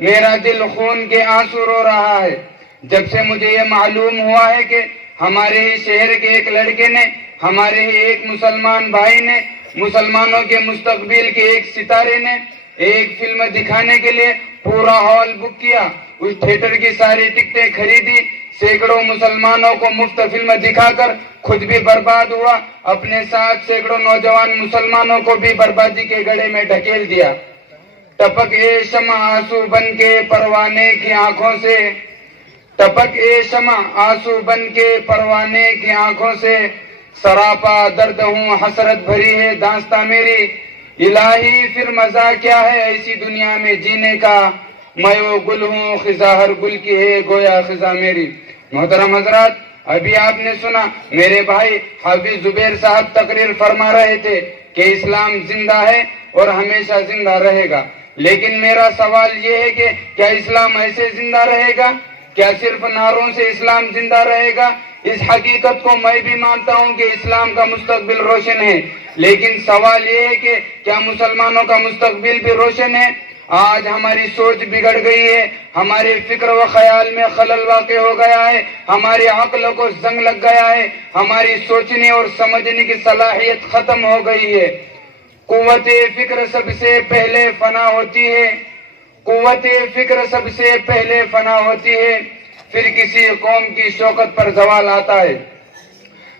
میرا دل خون کے آنسو رو رہا ہے جب سے مجھے یہ معلوم ہوا ہے کہ ہمارے ہی شہر کے ایک لڑکے نے، ہمارے ہی ایک مسلمان بھائی نے، مسلمانوں کے مستقبل کے ایک ستارے نے ایک فلم دکھانے کے لیے پورا ہال بک کیا، اس تھیٹر کی ساری ٹکٹیں خریدی، سینکڑوں مسلمانوں کو مفت فلم دکھا کر خود بھی برباد ہوا، اپنے ساتھ سینکڑوں نوجوان مسلمانوں کو بھی بربادی کے گڑھے میں ڈھکیل دیا۔ ٹپک اے شمع آنسو بن کے پروانے کی آنکھوں سے، ٹپک اے شمع آنسو بن کے پروانے کی آنکھوں سے، سراپا درد ہوں حسرت بھری ہے داستاں میری، الہی پھر مزہ کیا ہے ایسی دنیا میں جینے کا، میں وہ گل ہوں خزاں ہر گل کی ہے گویا خزاں میری۔ محترم حضرات، ابھی آپ نے سنا میرے بھائی حافظ زبیر صاحب تقریر فرما رہے تھے کہ اسلام زندہ ہے اور ہمیشہ زندہ رہے گا، لیکن میرا سوال یہ ہے کہ کیا اسلام ایسے زندہ رہے گا؟ کیا صرف نعروں سے اسلام زندہ رہے گا؟ اس حقیقت کو میں بھی مانتا ہوں کہ اسلام کا مستقبل روشن ہے، لیکن سوال یہ ہے کہ کیا مسلمانوں کا مستقبل بھی روشن ہے؟ آج ہماری سوچ بگڑ گئی ہے، ہمارے فکر و خیال میں خلل واقع ہو گیا ہے، ہماری عقل کو زنگ لگ گیا ہے، ہماری سوچنے اور سمجھنے کی صلاحیت ختم ہو گئی ہے۔ قوت فکر سب سے پہلے فنا ہوتی ہے، قوت فکر سب سے پہلے فنا ہوتی ہے، پھر کسی قوم کی شوکت پر زوال آتا ہے۔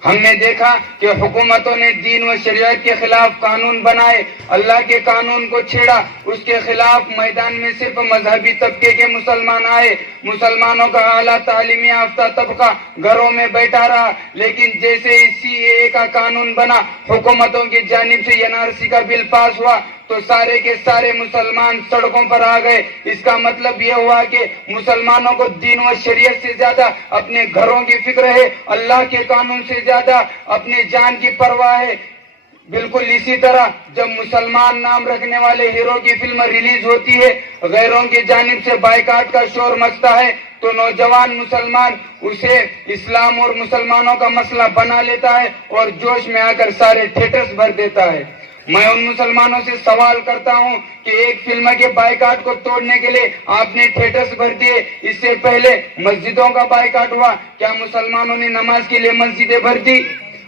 ہم نے دیکھا کہ حکومتوں نے دین و شریعت کے خلاف قانون بنائے، اللہ کے قانون کو چھیڑا، اس کے خلاف میدان میں صرف مذہبی طبقے کے مسلمان آئے، مسلمانوں کا اعلیٰ تعلیمی یافتہ طبقہ گھروں میں بیٹھا رہا، لیکن جیسے ہی CAA کا قانون بنا، حکومتوں کی جانب سے NRC کا بل پاس ہوا تو سارے کے سارے مسلمان سڑکوں پر آ گئے۔ اس کا مطلب یہ ہوا کہ مسلمانوں کو دین و شریعت سے زیادہ اپنے گھروں کی فکر ہے، اللہ کے قانون سے زیادہ اپنی جان کی پرواہ ہے۔ بالکل اسی طرح جب مسلمان نام رکھنے والے ہیرو کی فلم ریلیز ہوتی ہے، غیروں کی جانب سے بائیکاٹ کا شور مچتا ہے، تو نوجوان مسلمان اسے اسلام اور مسلمانوں کا مسئلہ بنا لیتا ہے اور جوش میں آ کر سارے تھیٹرز بھر دیتا ہے۔ میں ان مسلمانوں سے سوال کرتا ہوں کہ ایک فلم کے بائیکاٹ کو توڑنے کے لیے آپ نے تھیٹرز بھر دیے، اس سے پہلے مسجدوں کا بائیکاٹ ہوا، کیا مسلمانوں نے نماز کے لیے مسجدیں بھر دی؟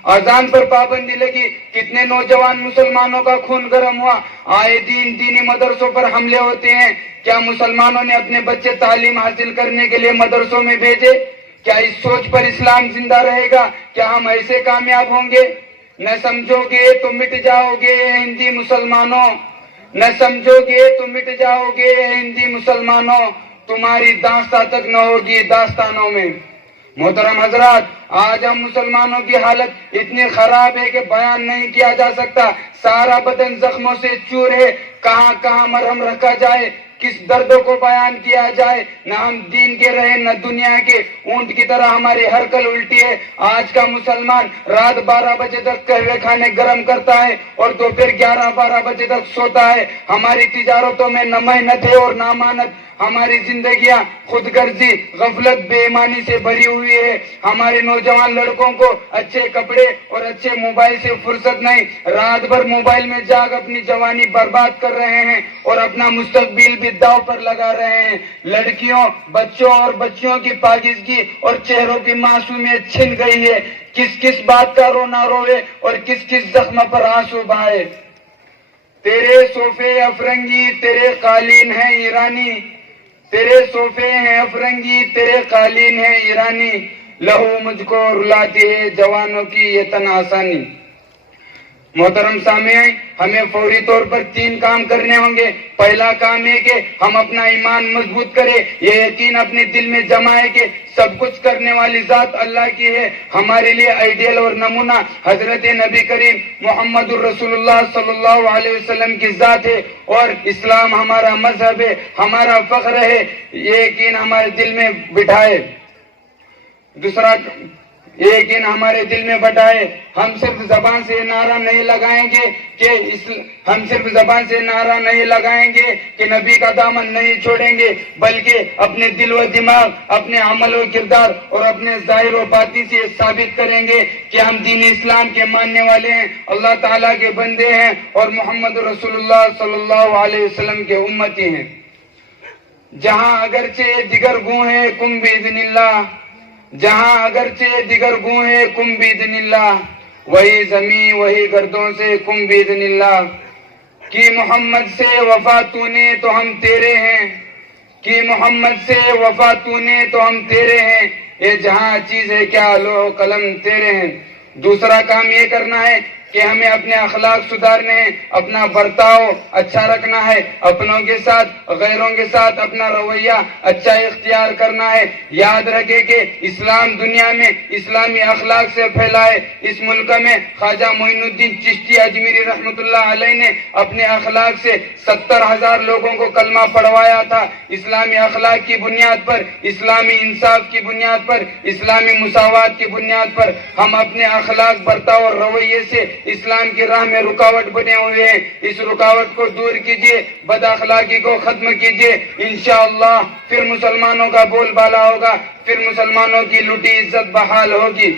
اذان پر پابندی لگی، کتنے نوجوان مسلمانوں کا خون گرم ہوا، آئے دین دینی مدرسوں پر حملے ہوتے ہیں، کیا مسلمانوں نے اپنے بچے تعلیم حاصل کرنے کے لیے مدرسوں میں بھیجے؟ کیا اس سوچ پر اسلام زندہ رہے گا؟ کیا ہم ایسے کامیاب ہوں گے؟ نہ سمجھو گے تو مٹ جاؤ گے ہندی مسلمانوں، نہ سمجھو گے تو مٹ جاؤ گے ہندی مسلمانوں، تمہاری داستان تک نہ ہوگی داستانوں میں۔ محترم حضرات، آج ہم مسلمانوں کی حالت اتنی خراب ہے کہ بیان نہیں کیا جا سکتا، سارا بدن زخموں سے چور ہے، کہاں کہاں مرہم رکھا جائے، کس درد کو بیان کیا جائے، نہ ہم دین کے رہے نہ دنیا کے، اونٹ کی طرح ہماری ہر کل الٹی ہے۔ آج کا مسلمان رات 12 بجے تک قہوے کھانے گرم کرتا ہے اور دوپہر 11-12 بجے تک سوتا ہے۔ ہماری تجارتوں میں نہ محنت ہے اور نہ امانت، ہماری زندگیاں خود غرضی، غفلت، بے ایمانی سے بھری ہوئی ہے۔ ہمارے نوجوان لڑکوں کو اچھے کپڑے اور اچھے موبائل سے فرصت نہیں، رات بھر موبائل میں جاگ اپنی جوانی برباد کر رہے ہیں اور اپنا مستقبل بھی داؤ پر لگا رہے ہیں۔ لڑکیوں، بچوں اور بچیوں کی پاکیزگی اور چہروں کی معصومیت چھن گئی ہے۔ کس کس بات کا رونا روئے اور کس کس زخم پر آنسو بہائے۔ تیرے صوفے افرنگی تیرے قالین ہیں ایرانی، تیرے صوفے ہیں افرنگی تیرے قالین ہیں ایرانی، لہو مجھ کو رلاتی ہے جوانوں کی یہ تن آسانی۔ محترم سامعین، ہمیں فوری طور پر 3 کام کرنے ہوں گے۔ پہلا کام ہے کہ ہم اپنا ایمان مضبوط کریں، یہ یقین اپنے دل میں جمائے کہ سب کچھ کرنے والی ذات اللہ کی ہے۔ ہمارے لیے آئیڈیل اور نمونہ حضرت نبی کریم محمد الرسول اللہ صلی اللہ علیہ وسلم کی ذات ہے اور اسلام ہمارا مذہب ہے، ہمارا فخر ہے، یہ یقین ہمارے دل میں بٹھائے۔ دوسرا یقین ہمارے دل میں بٹھائے، ہم صرف زبان سے نعرہ نہیں لگائیں گے کہ ہم صرف زبان سے نعرہ نہیں لگائیں گے کہ نبی کا دامن نہیں چھوڑیں گے، بلکہ اپنے دل و دماغ، اپنے عمل و کردار اور اپنے ظاہر و باطن سے ثابت کریں گے کہ ہم دین اسلام کے ماننے والے ہیں، اللہ تعالیٰ کے بندے ہیں اور محمد رسول اللہ صلی اللہ علیہ وسلم کے امتی ہیں۔ جہاں اگرچہ دیگر گوں ہے کم باذن اللہ، جہاں اگرچہ دیگر گوں ہے کم باذن اللہ، وہی زمین وہی گردوں سے کم باذن اللہ، کہ محمد سے وفا تو نے تو ہم تیرے ہیں، کہ محمد سے وفا تو نے تو ہم تیرے ہیں، یہ جہاں چیز ہے کیا لوح و قلم تیرے ہیں۔ دوسرا کام یہ کرنا ہے کہ ہمیں اپنے اخلاق سدھارنے ہیں، اپنا برتاؤ اچھا رکھنا ہے، اپنوں کے ساتھ غیروں کے ساتھ اپنا رویہ اچھا اختیار کرنا ہے۔ یاد رکھے کہ اسلام دنیا میں اسلامی اخلاق سے پھیلا ہے۔ اس ملک میں خواجہ معین الدین چشتی اجمیری رحمۃ اللہ علیہ نے اپنے اخلاق سے 70,000 لوگوں کو کلمہ پڑھوایا تھا۔ اسلامی اخلاق کی بنیاد پر، اسلامی انصاف کی بنیاد پر، اسلامی مساوات کی بنیاد پر ہم اپنے اخلاق برتاؤ اور رویے سے اسلام کی راہ میں رکاوٹ بنے ہوئے ہیں۔ اس رکاوٹ کو دور کیجیے، بد اخلاقی کو ختم کیجیے، انشاءاللہ پھر مسلمانوں کا بول بالا ہوگا، پھر مسلمانوں کی لوٹی عزت بحال ہوگی۔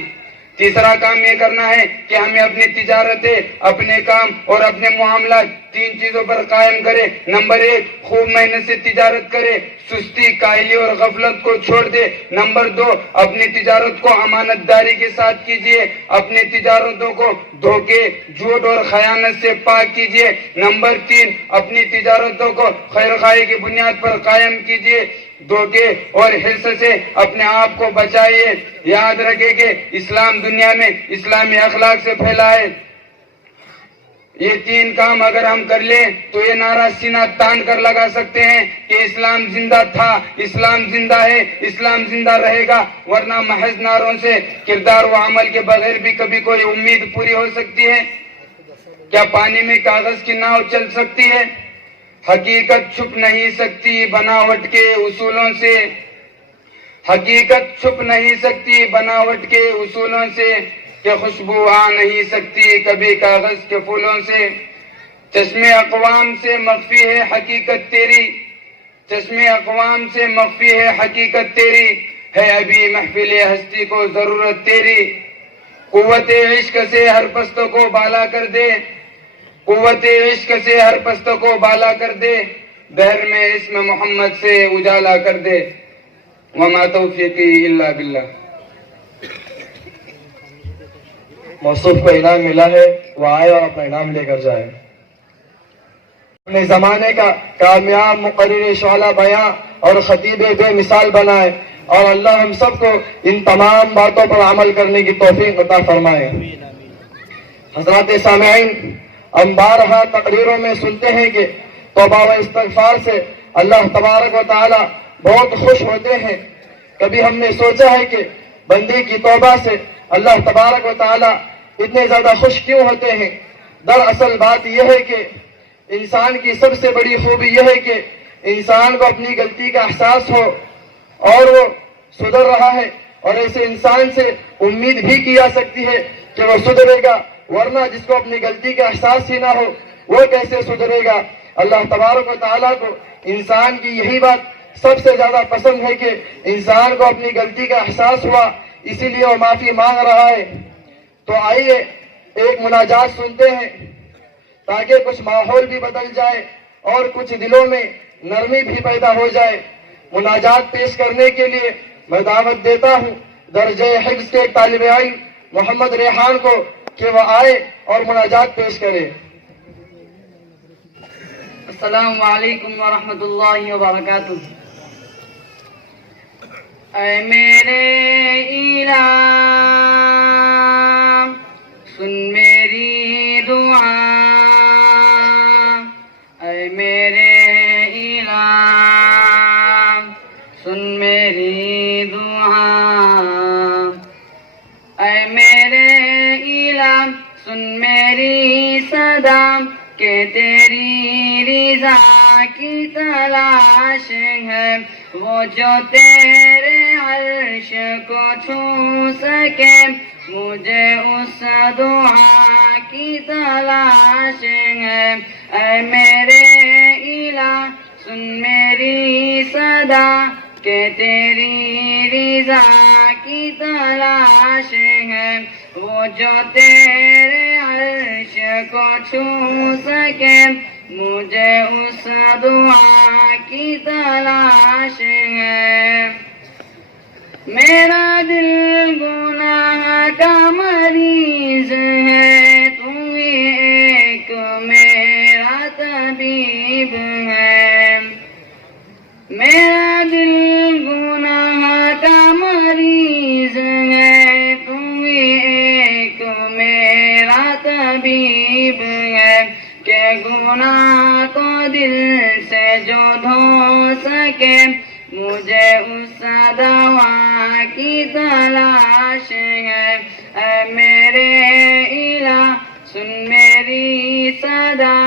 تیسرا کام یہ کرنا ہے کہ ہمیں اپنی تجارتیں، اپنے کام اور اپنے معاملات 3 چیزوں پر قائم کرے۔ نمبر 1، خوب محنت سے تجارت کرے، سستی، کاہلی اور غفلت کو چھوڑ دے۔ نمبر 2، اپنی تجارت کو امانت داری کے ساتھ کیجیے، اپنی تجارتوں کو دھوکے، جھوٹ اور خیانت سے پاک کیجیے۔ نمبر 3، اپنی تجارتوں کو خیر خواہی کی بنیاد پر قائم کیجیے، دھوکے اور حرص سے اپنے آپ کو بچائیے۔ یاد رکھے کہ اسلام دنیا میں اسلامی اخلاق سے پھیلا ہے۔ یہ 3 کام اگر ہم کر لیں تو یہ نعرہ سینہ تان کر لگا سکتے ہیں کہ اسلام زندہ تھا، اسلام زندہ ہے، اسلام زندہ رہے گا، ورنہ محض نعروں سے کردار و عمل کے بغیر بھی کبھی کوئی امید پوری ہو سکتی ہے؟ کیا پانی میں کاغذ کی ناؤ چل سکتی ہے؟ حقیقت چھپ نہیں سکتی بناوٹ کے اصولوں سے، حقیقت چھپ نہیں سکتی بناوٹ کے اصولوں سے، کہ خوشبو آ نہیں سکتی کبھی کاغذ کے پھولوں سے۔ چشم اقوام سے مخفی ہے حقیقت تیری، چشم اقوام سے مخفی ہے حقیقت تیری، ہے ابھی محفل ہستی کو ضرورت تیری۔ قوت عشق سے ہر پست کو بالا کر دے، قوت عشق سے ہر پست کو بالا کر دے، دہر میں اسم محمد سے اجالا کر دے۔ وما توفیقی الا باللہ۔ موصوف کو انعام ملا ہے، وہ آئے اور اپنا انعام لے کر جائے۔ اپنے زمانے کا کامیاب مقرر شعلہ بیاں اور خطیب بے مثال بنائے، اور اللہ ہم سب کو ان تمام باتوں پر عمل کرنے کی توفیق عطا فرمائے۔ حضرات سامعین، ہم بارہا تقریروں میں سنتے ہیں کہ توبہ و استغفار سے اللہ تبارک و تعالی بہت خوش ہوتے ہیں۔ کبھی ہم نے سوچا ہے کہ بندے کی توبہ سے اللہ تبارک و تعالی اتنے زیادہ خوش کیوں ہوتے ہیں؟ دراصل بات یہ ہے کہ انسان کی سب سے بڑی خوبی یہ ہے کہ انسان کو اپنی غلطی کا احساس ہو اور وہ سدھر رہا ہے، اور ایسے انسان سے امید بھی کی جا سکتی ہے کہ وہ سدھرے گا، ورنہ جس کو اپنی غلطی کا احساس ہی نہ ہو وہ کیسے سدھرے گا؟ اللہ تبارک و تعالیٰ کو انسان کی یہی بات سب سے زیادہ پسند ہے کہ انسان کو اپنی غلطی کا احساس ہوا، اسی لیے وہ معافی مانگ رہا ہے۔ تو آئیے ایک مناجات سنتے ہیں تاکہ کچھ ماحول بھی بدل جائے اور کچھ دلوں میں نرمی بھی پیدا ہو جائے۔ مناجات پیش کرنے کے لیے میں دعوت دیتا ہوں درجہ حفظ کے ایک طالب علم محمد ریحان کو کہ وہ آئے اور مناجات پیش کرے۔ السلام علیکم ورحمۃ اللہ وبرکاتہ۔ اے میرے الہ سن میری دعا، اے میرے الہ سن میری دعا، اے میرے الہ سن میری صدا، کہ تیری رضا کی تلاش ہے، وہ جو تیرے عرش کو چھو سکے، مجھے اس دعا کی تلاش ہے۔ اے میرے الہ سن میری صدا، کہ تیری رضا کی تلاش ہے، وہ جو تیرے عرش کو چھو سکے، مجھے اس دعا کی تلاش ہے۔ میرا دل گناہ کا مریض ہے، تو ہی ایک میرا طبیب ہے۔ میرا دل گناہ کا مریض ہے، تو ہی ایک میرا طبیب ہے، کہ گناہ کو دل سے جو دھو سکے، مجھے اس دوا کی تلاش ہے۔ اے میرے الہ سن میری صدا،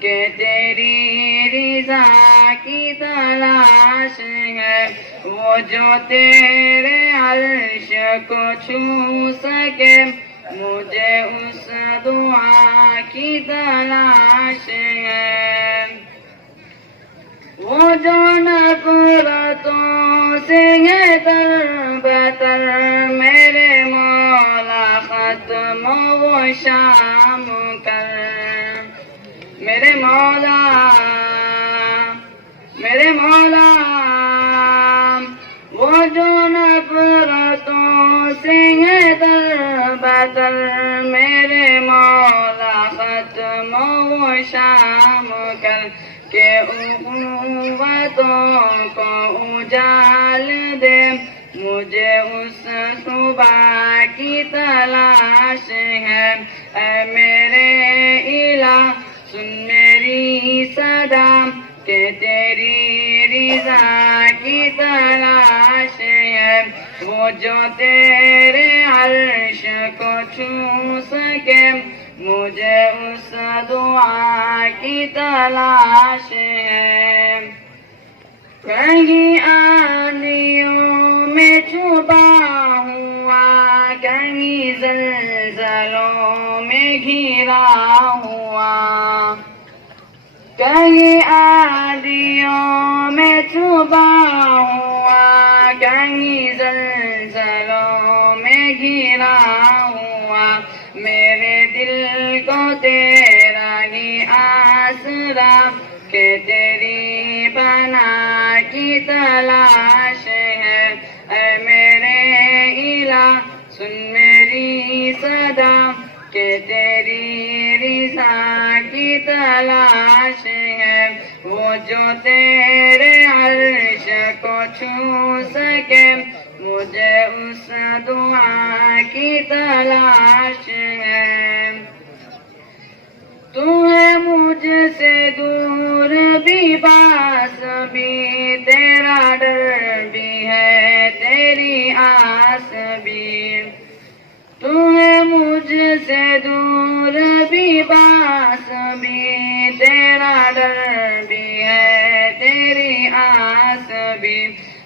کہ تیری رضا کی تلاش ہے، وہ جو تیرے عرش کو چھو سکے، مجھے اس دعا کی تلاش ہے۔ وہ جو نفرتوں سے ہے تر بتر، میرے مولا ختم و شام کر۔ میرے مولا وہ جو نفرتوں سے ہے تر بتر، میرے مولا ختم و شام کر، کہ اخوتوں کو اجال دے، مجھے اس صبح کی تلاش ہے۔ اے میرے الہ سن میری صدا، کہ تیری رضا کی تلاش ہے، وہ جو تیرے عرش کو چھو سکے، مجھے اس دعا کی تلاش ہے۔ کہیں آندھیوں میں چھپا ہوا، کہیں زلزلوں میں گھرا ہوا، کہیں آندھیوں میں چھپا ہوا، کہیں زلزلوں میں گھرا ہوا، میرے دل کو تیرا ہی آسرا، کہ تیری بنا کی تلاش ہے۔ اے میرے الہ سن میری صدا، کہ تیری رضا کی تلاش ہے، وہ جو تیرے عرش کو چھو سکے، مجھے اس دعا کی تلاش ہے۔ تو ہے مجھ سے دور بھی پاس بھی، تیرا ڈر بھی ہے تیری آس بھی، تو ہے مجھ سے دور بھی پاس بھی، تیرا ڈر بھی ہے تیری آس بھی،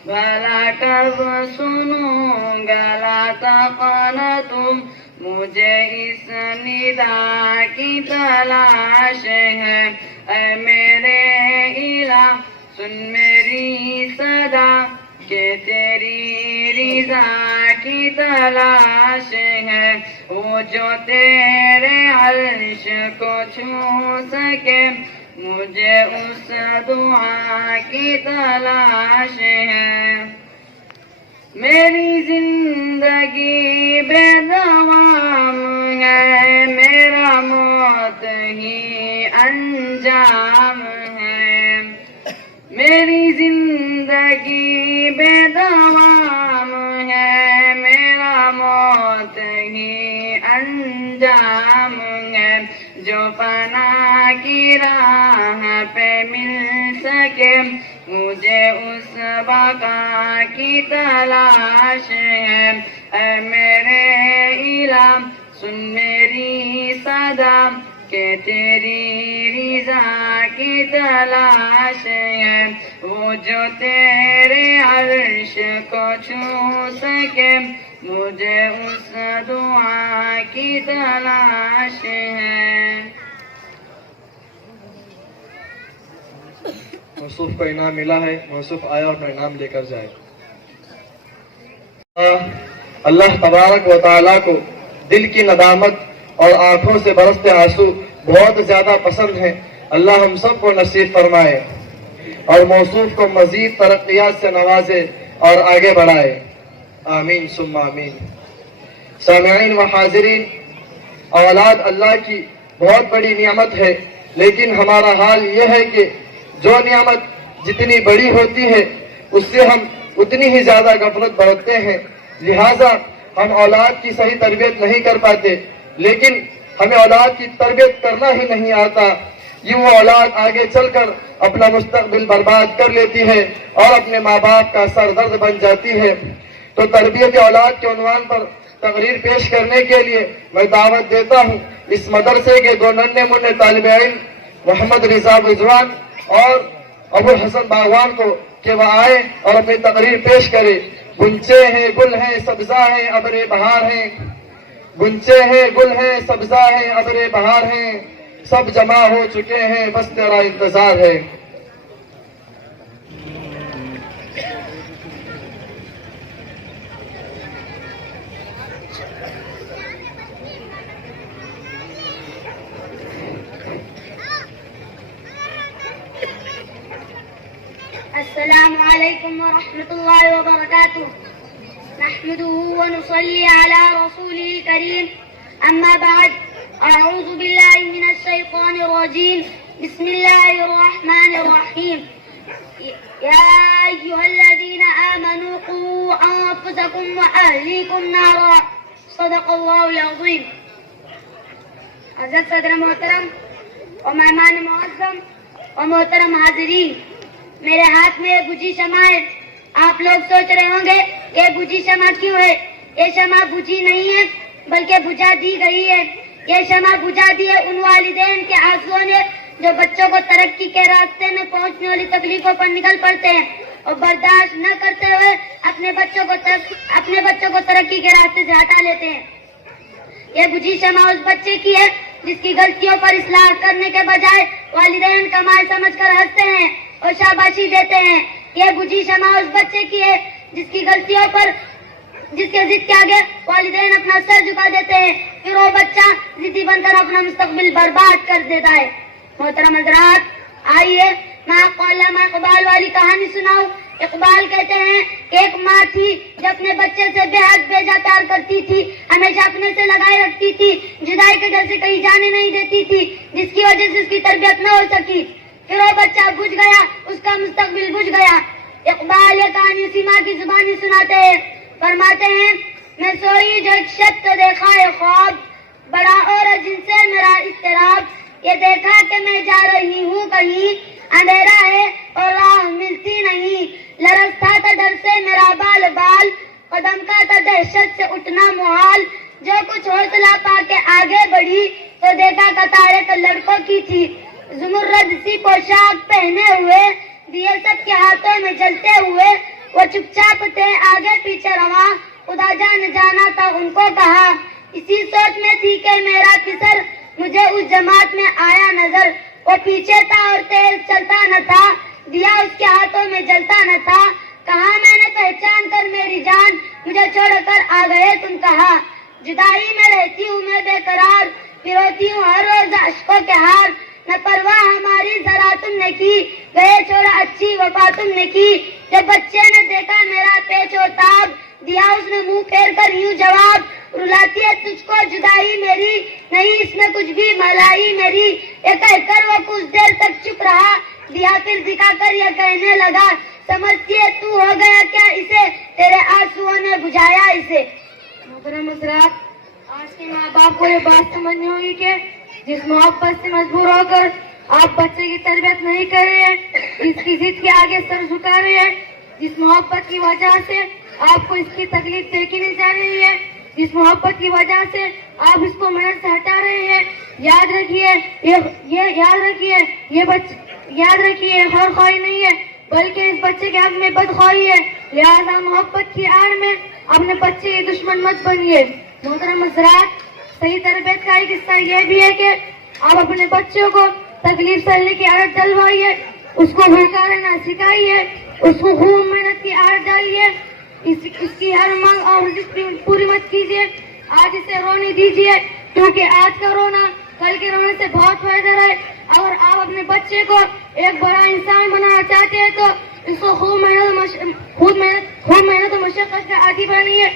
بھلا کب سنوں گا تم، مجھے اس ندا کی تلاش ہے۔ اے میرے الہ سن میری صدا، کہ تیری رضا کی تلاش ہے، وہ جو تیرے عرش کو چھو سکے، مجھے اس دعا کی تلاش ہے۔ میری زندگی بے دوام ہے، میرا موت ہی انجام ہے، میری زندگی بے دوام ہے، میرا موت ہی انجام ہے، جو فنا کی راہ پہ مل سکے، مجھے اس بقا کی تلاش ہے۔ اے میرے الہ سن میری صدا، کہ تیری رضا کی تلاش ہے، وہ جو تیرے عرش کو چھو سکے، مجھے اس دعا کی تلاش ہے۔ موصوف کو انعام ملا ہے، موصوف آیا اور اپنا انعام لے کر جائے۔ اللہ تبارک و تعالیٰ کو دل کی ندامت اور آنکھوں سے برستے آنسو بہت زیادہ پسند ہیں۔ اللہ ہم سب کو نصیب فرمائے اور موصوف کو مزید ترقیات سے نوازے اور آگے بڑھائے، آمین ثم آمین۔ سامعین و حاضرین، اولاد اللہ کی بہت بڑی نعمت ہے، لیکن ہمارا حال یہ ہے کہ جو نعمت جتنی بڑی ہوتی ہے اس سے ہم اتنی ہی زیادہ غفلت برتتے ہیں، لہٰذا ہم اولاد کی صحیح تربیت نہیں کر پاتے، لیکن ہمیں اولاد کی تربیت کرنا ہی نہیں آتا، یوں اولاد آگے چل کر اپنا مستقبل برباد کر لیتی ہے اور اپنے ماں باپ کا سر درد بن جاتی ہے۔ تو تربیت اولاد کے عنوان پر تقریر پیش کرنے کے لیے میں دعوت دیتا ہوں اس مدرسے کے دو ننھے منھے طالب علم محمد رضا رضوان اور ابو حسن باغوان کو کہ وہ آئے اور اپنی تقریر پیش کرے۔ گنچے ہیں گل ہیں سبزہ ہیں ابر بہار ہیں، گنچے ہیں گل ہیں سبزہ ہیں ابر بہار ہیں، سب جمع ہو چکے ہیں بس تیرا انتظار ہے۔ السلام علیکم ورحمۃ اللہ وبرکاتہ، نحمده ونصلي على رسوله الكريم، اما بعد، اعوذ باللہ من الشیطان الرجیم، بسم اللہ الرحمن الرحیم، یا ایہا الذین آمنوا قوا انفسکم واہلیکم نارا، صدق اللہ العظیم۔ حضرت صدر محترم اور مہمان معظم اور محترم حاضرین، میرے ہاتھ میں بجھی شمع ہے۔ آپ لوگ سوچ رہے ہوں گے کہ بجھی شمع کیوں ہے؟ یہ شمع بجھی نہیں ہے بلکہ بجھا دی گئی ہے۔ یہ شمع بجھا دی ہے ان والدین کے آنسوؤں نے جو بچوں کو ترقی کے راستے میں پہنچنے والی تکلیفوں پر نکل پڑتے ہیں اور برداشت نہ کرتے ہوئے اپنے بچوں کو ترقی کے راستے سے ہٹا لیتے ہیں۔ یہ بجھی شمع اس بچے کی ہے جس کی غلطیوں پر اصلاح کرنے کے بجائے والدین کمال سمجھ کر ہنستے ہیں اور شاباشی دیتے ہیں۔ یہ بجھی شمع اس بچے کی ہے جس کی غلطیوں پر، جس کے ضد کے آگے والدین اپنا سر جھکا دیتے ہیں، پھر وہ بچہ ضدی بن کر اپنا مستقبل برباد کر دیتا ہے۔ محترم حضرات، آئیے میں آپ کو علامہ اقبال والی کہانی سناؤں۔ اقبال کہتے ہیں کہ ایک ماں تھی جو اپنے بچے سے بے حد بے جا پیار کرتی تھی، ہمیشہ اپنے سے لگائے رکھتی تھی، جدائی کے ڈر سے کہیں جانے نہیں دیتی تھی، جس کی وجہ سے اس کی تربیت نہ ہو سکی۔ پھر وہ بچہ بجھ گیا، اس کا مستقبل بجھ گیا۔ اقبال یہ کہانی اسی ماں کی زبانی سناتے ہیں، فرماتے ہیں میں سوئی جو ایک شب تو دیکھا ہے خواب، بڑا اور جن سے میرا اضطراب، یہ دیکھا کہ میں جا رہی ہوں کہیں، اندھیرا ہے اور راہ ملتی نہیں، لرزتا تھا ڈر سے میرا بال بال، قدم کا تھا دہشت سے اٹھنا محال، جو کچھ حوصلہ پا کے آگے بڑھی تو دیکھا قطار ایک لڑکوں کی تھی، زمرد سی پوشاک پہنے ہوئے، دیے سب کے ہاتھوں میں جلتے ہوئے، وہ چپ چاپ تھے آگے پیچھے رواں، خدا جان جانا تھا ان کو کہا، اسی سوچ میں تھی کہ میرا کسر مجھے اس جماعت میں آیا نظر، وہ پیچھے تھا اور تیز چلتا نہ تھا، دیا اس کے ہاتھوں میں جلتا نہ تھا، کہا میں نے پہچان کر میری جان، مجھے چھوڑ کر آ گئے تم کہا، جدائی میں رہتی ہوں میں بے قرار، پھروتی ہوں ہر روز اشکوں کے ہار، نہ پرواہ ہماری ذرا تم نے کی، گئے چھوڑا اچھی وفا تم نے کی، جب بچے نے دیکھا میرا پیچ و تاب، دیا اس نے منہ پھیر کر یوں جواب، رلاتی ہے تجھ کو جدائی میری، نہیں اس میں کچھ بھی بھلائی میری، یہ کہہ کر وہ کچھ دیر تک چپ رہا، دیا پھر دکھا کر یہ کہنے لگا، سمجھتی ہے تو ہو گیا کیا اسے، تیرے آنسوؤں نے بجھایا اسے۔ محترم حضرات، آج کے ماں باپ کو یہ بات سمجھنی ہوگی کہ جس محبت سے مجبور ہو کر آپ بچے کی تربیت نہیں کر رہے ہیں، اس کی ضد کے آگے سر جھکا رہے ہیں، جس محبت کی وجہ سے آپ کو اس کی تکلیف دیکھی نہیں جا رہی ہے، جس محبت کی وجہ سے آپ اس کو محنت سے ہٹا رہے ہیں، یاد رکھیے خیر خواہی نہیں ہے بلکہ اس بچے کے حق میں بدخواہی ہے، لہذا محبت کی آڑ میں اپنے بچے کی دشمن مت بنیے۔ محترم حضرات، صحیح تربیت کا ایک حصہ یہ بھی ہے کہ آپ اپنے بچوں کو تکلیف سہنے کی عادت ڈلوائیے، اس کو بھوکا رہنا سکھائیے، اس کو خوب محنت کی عادت ڈالیے، اس کی ہر مانگ اور رزق پوری مت کیجیے، آج اسے رونے دیجیے، کیونکہ آج کا رونا کل کے رونے سے بہت فائدہ ہے۔ اگر آپ اپنے بچے کو ایک بڑا انسان بنانا چاہتے ہیں تو اس کو خوب محنت و مشقت کا عادی بنائیے،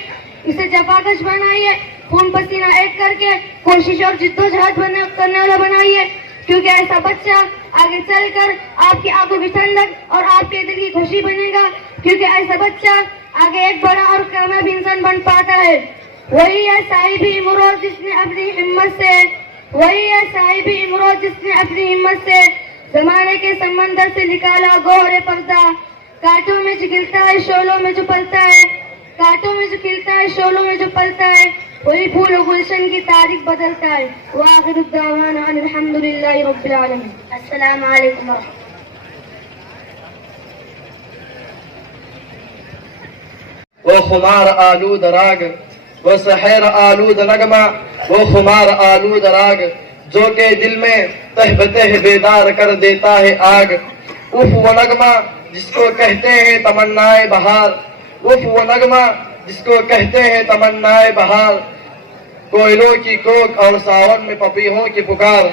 اسے جفاکش بنائیے، خون پسینہ ایک کر کے کوشش اور جدوجہد کرنے والا بنائیے، کیونکہ ایسا بچہ آگے چل کر آپ کی آنکھوں کی ٹھنڈک اور آپ کے دل کی خوشی بنے گا، کیونکہ ایسا بچہ آگے ایک بڑا اور کامیاب انسان بن پاتا ہے۔ وہی ہے صاحب امروز جس نے اپنی ہمت سے زمانے کے سمندر سے نکالا گوہر پردہ، کانٹوں میں جو گرتا ہے شعلوں میں جو پلتا ہے، کانٹوں میں جو کھلتا ہے شعلوں میں جو پلتا ہے، وہی پھول و گلشن کی تاریخ بدلتا ہے۔ وآخر الدعوانا ان الحمدللہ رب العالمین۔ السلام علیکم ورحمۃ اللہ۔ وہ خمار آلود راگ، وہ سحر آلود نغمہ، وہ خمار آلود راگ، جو کہ دل میں تہ بتہ بیدار کر دیتا ہے آگ۔ اف وہ نغمہ جس کو کہتے ہیں تمنائے بہار، اف وہ نغمہ جس کو کہتے ہیں تمنائے بہار، کوئلوں کی کوک اور ساون میں پپیہوں کی پکار۔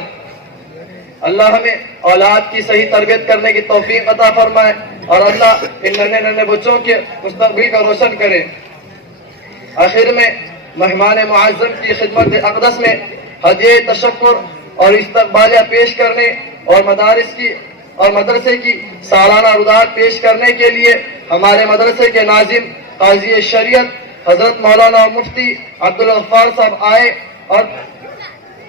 اللہ ہمیں اولاد کی صحیح تربیت کرنے کی توفیق عطا فرمائے، اور اللہ ان ننھے بچوں کے مستقبل کو روشن کرے۔ آخر میں مہمان معظم کی خدمت اقدس میں ہدیہ تشکر اور استقبالیہ پیش کرنے اور مدرسے کی سالانہ رودات پیش کرنے کے لیے ہمارے مدرسے کے ناظم قاضی شریعت حضرت مولانا مفتی عبدالغفار صاحب آئے اور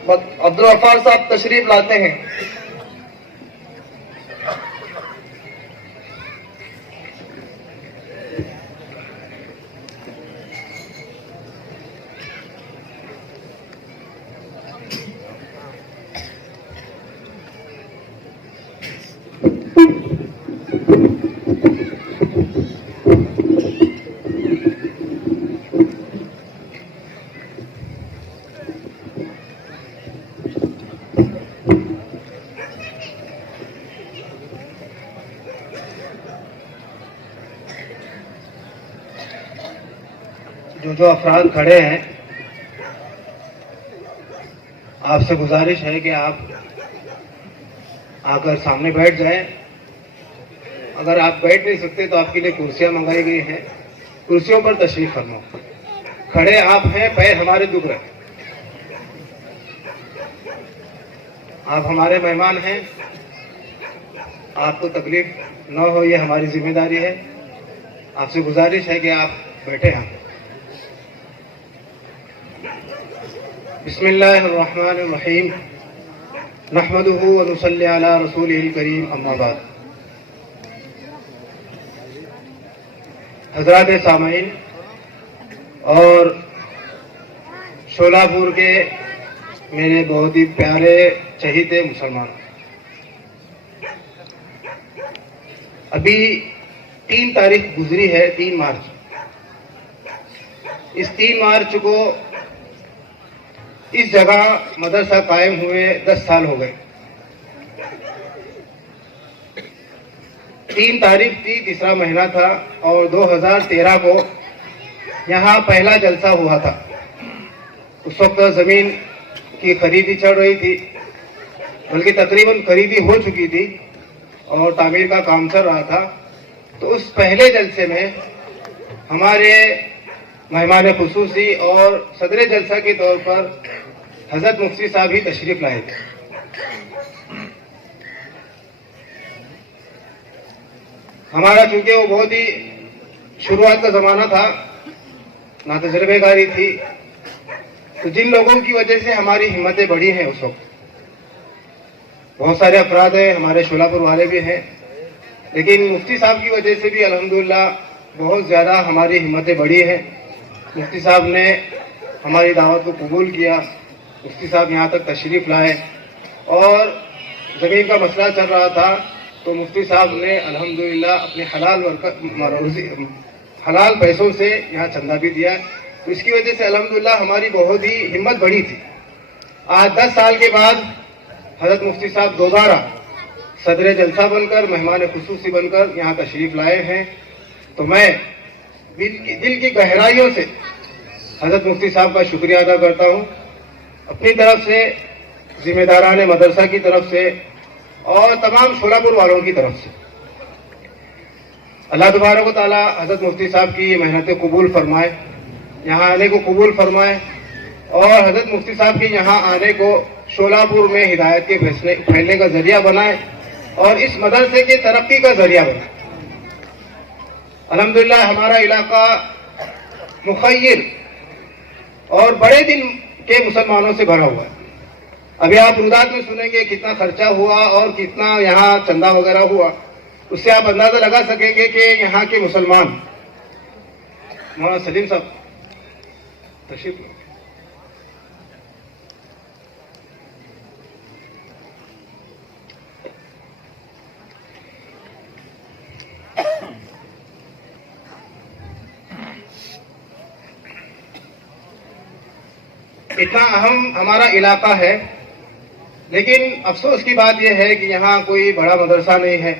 عبدالغفار صاحب تشریف لاتے ہیں۔ جو افراد کھڑے ہیں، آپ سے گزارش ہے کہ آپ آ کر سامنے بیٹھ جائیں۔ اگر آپ بیٹھ نہیں سکتے تو آپ کے لیے کرسیاں منگائی گئی ہیں، کرسیوں پر تشریف فرما۔ کھڑے آپ ہیں، پیر ہمارے دکھ رہے، آپ ہمارے مہمان ہیں، آپ کو تکلیف نہ ہو یہ ہماری ذمہ داری ہے۔ آپ سے گزارش ہے کہ آپ بیٹھے ہیں۔ بسم اللہ الرحمن الرحیم، نحمدہ ونصلی علی رسولہ الکریم، اما بعد۔ حضرات سامعین اور شولہ پور کے میرے بہت ہی پیارے چہیتے مسلمان، ابھی 3 تاریخ گزری ہے، 3 مارچ۔ اس 3 مارچ کو اس جگہ مدرسہ قائم ہوئے 10 سال ہو گئے۔ 3 تاریخ تھی، تیسرا مہینہ تھا، اور 2013 کو یہاں پہلا جلسہ ہوا تھا۔ اس وقت زمین کی خریدی چل رہی تھی، بلکہ تقریباً خریدی ہو چکی تھی اور تعمیر کا کام چل رہا تھا۔ تو اس پہلے جلسے میں ہمارے مہمان خصوصی اور صدر جلسہ کے طور پر حضرت مفتی صاحب ہی تشریف لائے تھے۔ ہمارا چونکہ وہ بہت ہی شروعات کا زمانہ تھا، نہ تجربے کاری تھی، تو جن لوگوں کی وجہ سے ہماری ہمتیں بڑھی ہیں، اس وقت بہت سارے افراد ہیں، ہمارے شولہ پور والے بھی ہیں، لیکن مفتی صاحب کی وجہ سے بھی الحمدللہ بہت زیادہ ہماری ہمتیں بڑھی ہیں۔ مفتی صاحب نے ہماری دعوت کو قبول کیا، مفتی صاحب یہاں تک تشریف لائے، اور زمین کا مسئلہ چل رہا تھا تو مفتی صاحب نے الحمدللہ اپنے حلال پیسوں سے یہاں چندہ بھی دیا، تو اس کی وجہ سے الحمدللہ ہماری بہت ہی ہمت بڑھی تھی۔ آج 10 سال کے بعد حضرت مفتی صاحب دوبارہ صدر جلسہ بن کر مہمان خصوصی بن کر یہاں تشریف لائے ہیں، تو میں دل کی گہرائیوں سے حضرت مفتی صاحب کا شکریہ ادا کرتا ہوں، اپنی طرف سے، ذمہ داران مدرسہ کی طرف سے اور تمام شولہ پور والوں کی طرف سے۔ اللہ تبارک و تعالی حضرت مفتی صاحب کی یہ محنتیں قبول فرمائے، یہاں آنے کو قبول فرمائے، اور حضرت مفتی صاحب کے یہاں آنے کو شولہ پور میں ہدایت کے پھیلنے کا ذریعہ بنائے اور اس مدرسے کی ترقی کا ذریعہ بنائے۔ الحمدللہ ہمارا علاقہ مخیر اور بڑے دن کے مسلمانوں سے بھرا ہوا ہے۔ ابھی آپ رودات میں سنیں گے کتنا خرچہ ہوا اور کتنا یہاں چندہ وغیرہ ہوا، اس سے آپ اندازہ لگا سکیں گے کہ یہاں کے مسلمان۔ مولانا سلیم صاحب تشریف لیں۔ اتنا اہم ہمارا علاقہ ہے، لیکن افسوس کی بات یہ ہے کہ یہاں کوئی بڑا مدرسہ نہیں ہے،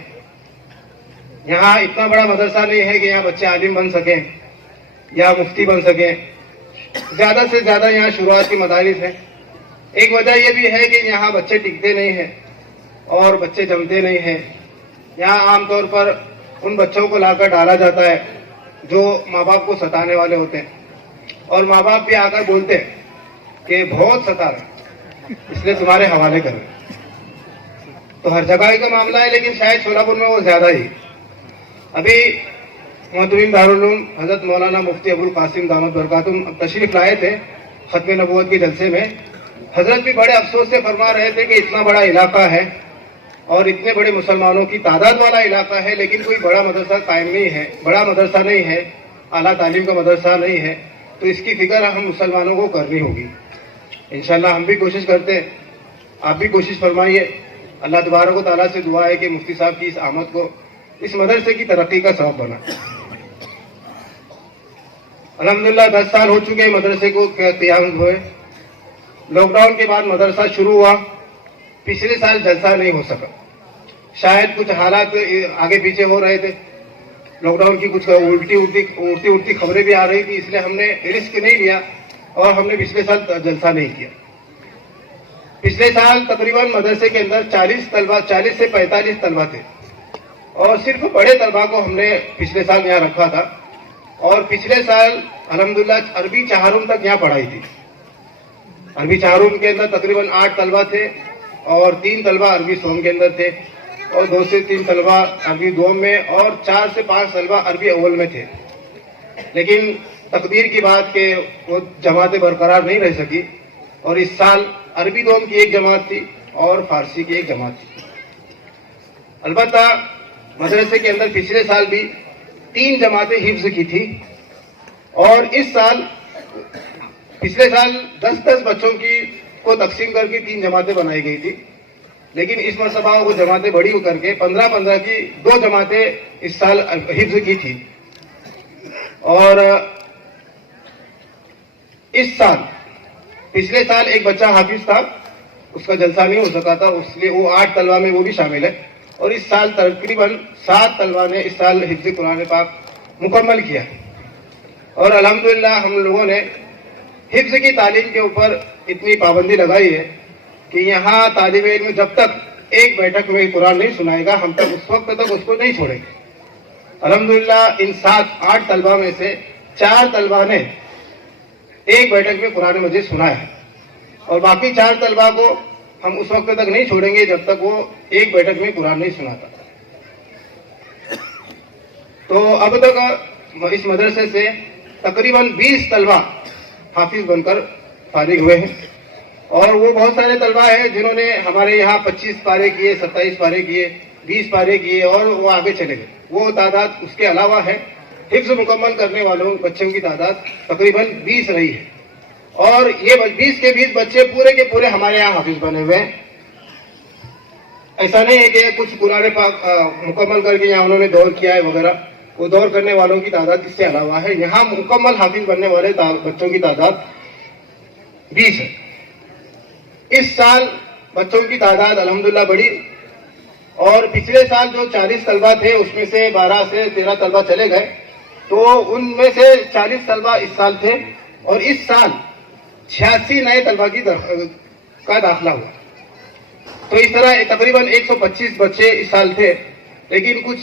یہاں اتنا بڑا مدرسہ نہیں ہے کہ یہاں بچے عالم بن سکیں یا مفتی بن سکیں۔ زیادہ سے زیادہ یہاں شروعات کی مدارس ہیں۔ ایک وجہ یہ بھی ہے کہ یہاں بچے ٹکتے نہیں ہیں اور بچے جمتے نہیں ہیں۔ یہاں عام طور پر ان بچوں کو لا کر ڈالا جاتا ہے جو ماں باپ کو ستانے والے ہوتے ہیں، اور ماں باپ بھی آ کر بولتے ہیں کہ بہت ستا رہے اس لیے تمہارے حوالے کریں۔ تو ہر جگہ کا معاملہ ہے، لیکن شاید شولہ پور میں وہ زیادہ ہی۔ ابھی محتمم دارالعلوم حضرت مولانا مفتی ابو القاسم دامت برکاتہم تشریف لائے تھے ختم نبوت کے جلسے میں۔ حضرت بھی بڑے افسوس سے فرما رہے تھے کہ اتنا بڑا علاقہ ہے اور اتنے بڑے مسلمانوں کی تعداد والا علاقہ ہے، لیکن کوئی بڑا مدرسہ قائم نہیں ہے، بڑا مدرسہ نہیں ہے، اعلیٰ تعلیم کا مدرسہ نہیں ہے۔ تو اس کی فکر ہم مسلمانوں کو کرنی ہوگی۔ انشاءاللہ ہم بھی کوشش کرتے ہیں، آپ بھی کوشش فرمائیے۔ اللہ تبارک و تعالیٰ سے دعا ہے کہ مفتی صاحب کی اس آمد کو اس مدرسے کی ترقی کا سبب بنا۔ الحمدللہ 10 سال ہو چکے مدرسے کو قیام ہوئے۔ لاک ڈاؤن کے بعد مدرسہ شروع ہوا، پچھلے سال جلسہ نہیں ہو سکا، شاید کچھ حالات آگے پیچھے ہو رہے تھے، لاک ڈاؤن کی کچھ اڑتی خبریں بھی آ رہی تھی، اس لیے ہم نے رسک نہیں لیا اور ہم نے پچھلے سال جلسہ نہیں کیا۔ پچھلے سال تقریباً مدرسے کے اندر 40 سے 45 طلبہ تھے، اور صرف بڑے طلبہ کو ہم نے پچھلے سال یہاں رکھا تھا، اور پچھلے سال الحمدللہ عربی چہارم تک یہاں پڑھائی تھی۔ عربی چہارم کے اندر تقریباً 8 طلبہ تھے، اور 3 طلبہ عربی سوم کے اندر تھے، اور 2 سے 3 طلبہ عربی دوم میں، اور 4 سے 5 طلبہ عربی اول میں تھے۔ لیکن تقدیر کی بات کہ وہ جماعتیں برقرار نہیں رہ سکی، اور اس سال عربی دوم کی ایک جماعت تھی اور فارسی کی ایک جماعت تھی۔ البتہ مدرسے کے اندر پچھلے سال بھی 3 جماعتیں حفظ کی تھی، اور اس سال پچھلے سال 10 بچوں کی کو تقسیم کر کے 3 جماعتیں بنائی گئی تھی، لیکن اس مرتبہ وہ جماعتیں بڑی ہو کر کے 15 کی 2 جماعتیں اس سال حفظ کی تھی۔ اور اس سال پچھلے سال ایک بچہ حافظ تھا، اس کا جلسہ نہیں ہو سکا تھا، اس لیے وہ 8 طلبہ میں وہ بھی شامل ہے، اور اس سال تقریباً 7 طلبہ نے اس سال حفظ قرآن پاک مکمل کیا۔ اور الحمدللہ ہم لوگوں نے حفظ کی تعلیم کے اوپر اتنی پابندی لگائی ہے کہ یہاں طالب علم جب تک ایک بیٹھک میں قرآن نہیں سنائے گا، ہم تک اس وقت تک اس کو نہیں چھوڑیں گے۔ الحمدللہ ان 8 طلبہ میں سے 4 طلبہ نے ایک بیٹھک میں قرآن مجید سنا ہے، اور باقی 4 طلبہ کو ہم اس وقت تک نہیں چھوڑیں گے جب تک وہ ایک بیٹھک میں قرآن نہیں سناتا۔ تو اب تک اس مدرسے سے تقریباً 20 طلبہ حافظ بن کر فارغ ہوئے ہیں، اور وہ بہت سارے طلبہ ہیں جنہوں نے ہمارے یہاں 25 پارے کیے، 27 پارے کیے، 20 پارے کیے، اور وہ آگے چلے گئے۔ وہ تعداد اس کے علاوہ ہے، حفظ مکمل کرنے والوں بچوں کی تعداد تقریباً 20 رہی ہے، اور یہ 20 کے 20 بچے پورے کے پورے ہمارے یہاں حافظ بنے ہوئے ہیں۔ ایسا نہیں ہے کہ کچھ قرآن پاک مکمل کر کے یہاں انہوں نے دور کیا ہے وغیرہ، وہ دور کرنے والوں کی تعداد اس سے علاوہ ہے۔ یہاں مکمل حافظ بننے والے بچوں کی تعداد 20 ہے۔ اس سال بچوں کی تعداد الحمدللہ بڑی، اور پچھلے سال جو 40 طلبہ تھے اس میں سے 12 سے 13 طلبہ چلے گئے، تو ان میں سے 40 طلبہ اس سال تھے، اور اس سال 86 نئے طلبہ کا داخلہ ہوا. تو اس طرح تقریباً 125 بچے اس سال تھے، لیکن کچھ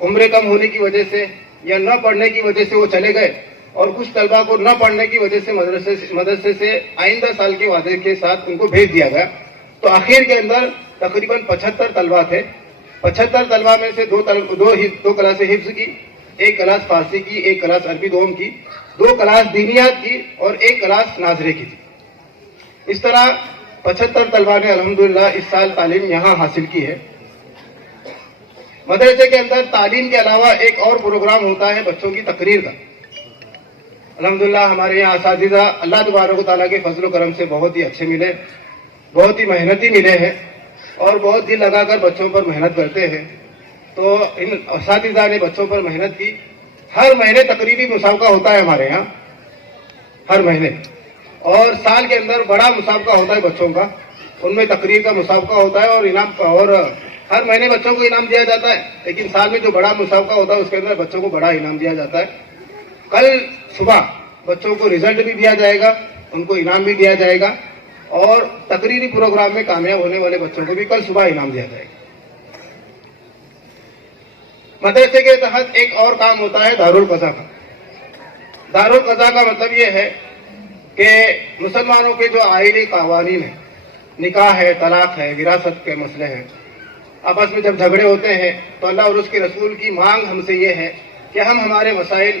عمریں کم ہونے کی وجہ سے یا نہ پڑھنے کی وجہ سے وہ چلے گئے، اور کچھ طلبہ کو نہ پڑھنے کی وجہ سے مدرسے سے آئندہ سال کے وعدے کے ساتھ ان کو بھیج دیا گیا. تو آخر کے اندر تقریباً 75 طلبہ تھے. 75 طلبہ میں سے دو کلاسیں حفظ کی، ایک کلاس فارسی کی، ایک کلاس عربی دوم کی، 2 کلاس دینیات کی، اور 1 کلاس ناظرے کی تھی. اس طرح 75 طلبہ نے الحمدللہ اس سال تعلیم یہاں حاصل کی ہے. مدرسے کے اندر تعلیم کے علاوہ ایک اور پروگرام ہوتا ہے بچوں کی تقریر کا. الحمدللہ ہمارے یہاں اساتذہ اللہ تبارک و تعالیٰ کے فضل و کرم سے بہت ہی اچھے ملے، بہت ہی محنتی ملے ہیں، اور بہت دل لگا کر بچوں پر محنت کرتے ہیں. تو ان اساتذہ نے بچوں پر محنت کی. ہر مہینے تقریبی مسابقہ ہوتا ہے ہمارے یہاں، ہر مہینے، اور سال کے اندر بڑا مسابقہ ہوتا ہے بچوں کا. ان میں تقریر کا مسابقہ ہوتا ہے اور انعام، اور ہر مہینے بچوں کو انعام دیا جاتا ہے، لیکن سال میں جو بڑا مسابقہ ہوتا ہے اس کے اندر بچوں کو بڑا انعام دیا جاتا ہے. کل صبح بچوں کو رزلٹ بھی دیا جائے گا، ان کو انعام بھی دیا جائے گا، اور تقریری پروگرام میں کامیاب ہونے والے بچوں کو بھی کل صبح انعام دیا جائے گا. مدرسے کے تحت ایک اور کام ہوتا ہے دارالقضا کا. دارالقضا کا مطلب یہ ہے کہ مسلمانوں کے جو آئینی قوانین ہیں، نکاح ہے، طلاق ہے، وراثت کے مسئلے ہیں، آپس میں جب جھگڑے ہوتے ہیں تو اللہ اور اس کے رسول کی مانگ ہم سے یہ ہے کہ ہم ہمارے مسائل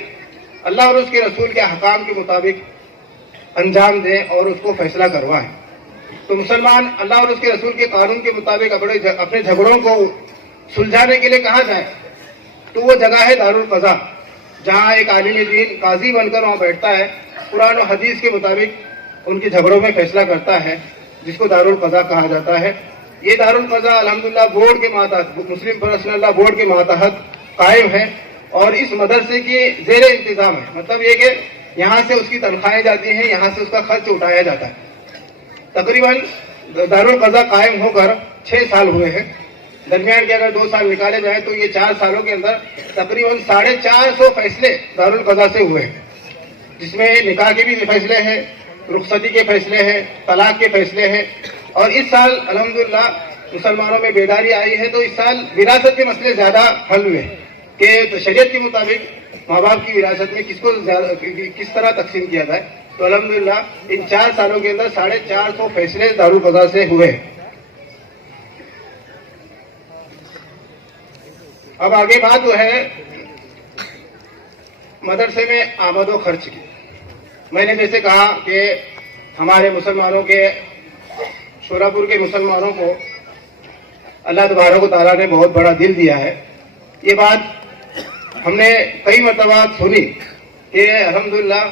اللہ اور اس کے رسول کے احکام کے مطابق انجام دیں اور اس کو فیصلہ کروائیں. تو مسلمان اللہ اور اس کے رسول کے قانون کے مطابق اپنے جھگڑوں کو سلجھانے کے لیے کہاں جائے، تو وہ جگہ ہے دارالقضا، جہاں ایک عالم دین قاضی بن کر وہاں بیٹھتا ہے، قرآن و حدیث کے مطابق ان کے جھگڑوں میں فیصلہ کرتا ہے، جس کو دارالقضا کہا جاتا ہے. یہ دارالقضا الحمدللہ بورڈ کے ماتحت، مسلم پرسنل لا بورڈ کے ماتحت قائم ہے، اور اس مدرسے کی زیر انتظام ہے. مطلب یہ کہ یہاں سے اس کی تنخواہیں جاتی ہیں، یہاں سے اس کا خرچ اٹھایا جاتا ہے. تقریباً دارالقضا قائم ہو کر 6 سال ہوئے ہیں. درمیان کے اگر 2 سال نکالے جائیں تو یہ 4 سالوں کے اندر تقریباً 450 فیصلے دارالقضا سے ہوئے ہیں، جس میں نکاح کے بھی فیصلے ہیں، رخصتی کے فیصلے ہیں، طلاق کے فیصلے ہیں. اور اس سال الحمدللہ مسلمانوں میں بیداری آئی ہے، تو اس سال وراثت کے مسئلے زیادہ حل ہوئے کہ شریعت کے مطابق ماں باپ کی وراثت میں کس طرح تقسیم کیا جائے. تو الحمدللہ ان 4 سالوں کے اندر 450 فیصلے دارالقضا سے ہوئے ہیں. اب آگے بات جو ہے مدرسے میں آمد و خرچ کی. میں نے جیسے کہا کہ ہمارے مسلمانوں کے، شوراپور کے مسلمانوں کو اللہ تبارک و تعالیٰ نے بہت بڑا دل دیا ہے. یہ بات ہم نے کئی مرتبہ سنی کہ الحمدللہ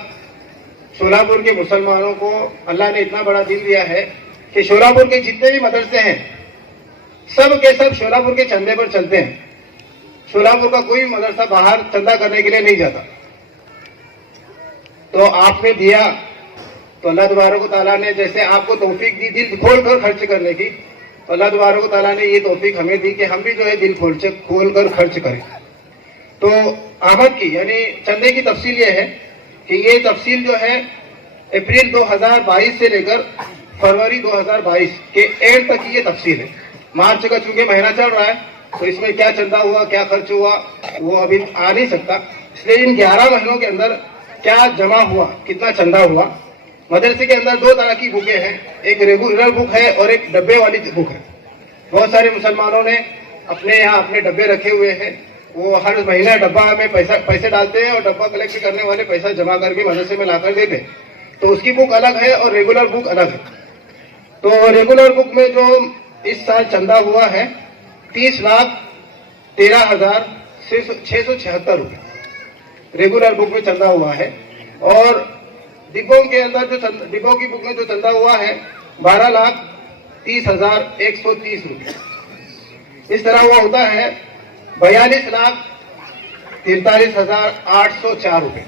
شولاپور کے مسلمانوں کو اللہ نے اتنا بڑا دل دیا ہے کہ شولاپور کے جتنے بھی مدرسے ہیں سب کے سب شولاپور کے چندے پر چلتے ہیں. شولاپور کا کوئی مدرسہ باہر چندہ کرنے کے لیے نہیں جاتا. تو آپ نے دیا تو اللہ تبارک و تعالیٰ نے جیسے آپ کو توفیق دی دل کھول کر خرچ کرنے کی، تو اللہ تبارک و تعالیٰ نے یہ توفیق ہمیں دی کہ ہم بھی جو ہے دل کھول کر خرچ کریں. تو آمد کی یعنی چندے کی تفصیل یہ ہے کہ یہ تفصیل جو ہے اپریل 2022 سے لے کر فروری 2022 کے اینڈ تک کی یہ تفصیل ہے. مارچ کا چونکہ مہینہ چل رہا ہے تو اس میں کیا چندہ ہوا، کیا خرچ ہوا، وہ ابھی آ نہیں سکتا. اس لیے ان 11 مہینوں کے اندر کیا جمع ہوا، کتنا چندہ ہوا. مدرسے کے اندر 2 طرح کی بکیں ہیں، ایک ریگولر بک ہے اور ایک ڈبے والی بک ہے. بہت سارے مسلمانوں نے اپنے یہاں اپنے ڈبے رکھے ہوئے ہیں، وہ ہر مہینہ ڈبہ میں پیسے ڈالتے ہیں اور ڈبہ کلیکٹ کرنے والے پیسہ جمع کر کے مدرسے میں لا کر دیتے ہیں. تو اس کی بک الگ ہے اور ریگولر بک الگ ہے. تو ریگولر بک میں جو اس سال چندہ ہوا ہے 30,13,676 روپے ریگولر بک میں چندہ ہوا ہے. اور ڈبوں کے اندر ڈبوں کی بک میں جو چندہ ہوا ہے 12,30,130 روپے. اس طرح وہ ہوتا ہے 42,43,804 روپے.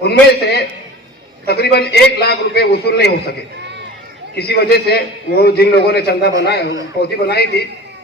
ان میں سے تقریباً 1 لاکھ روپے وصول نہیں ہو سکے کسی وجہ سے. وہ جن لوگوں نے چندہ پوتھی بنائی تھی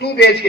2 BHK,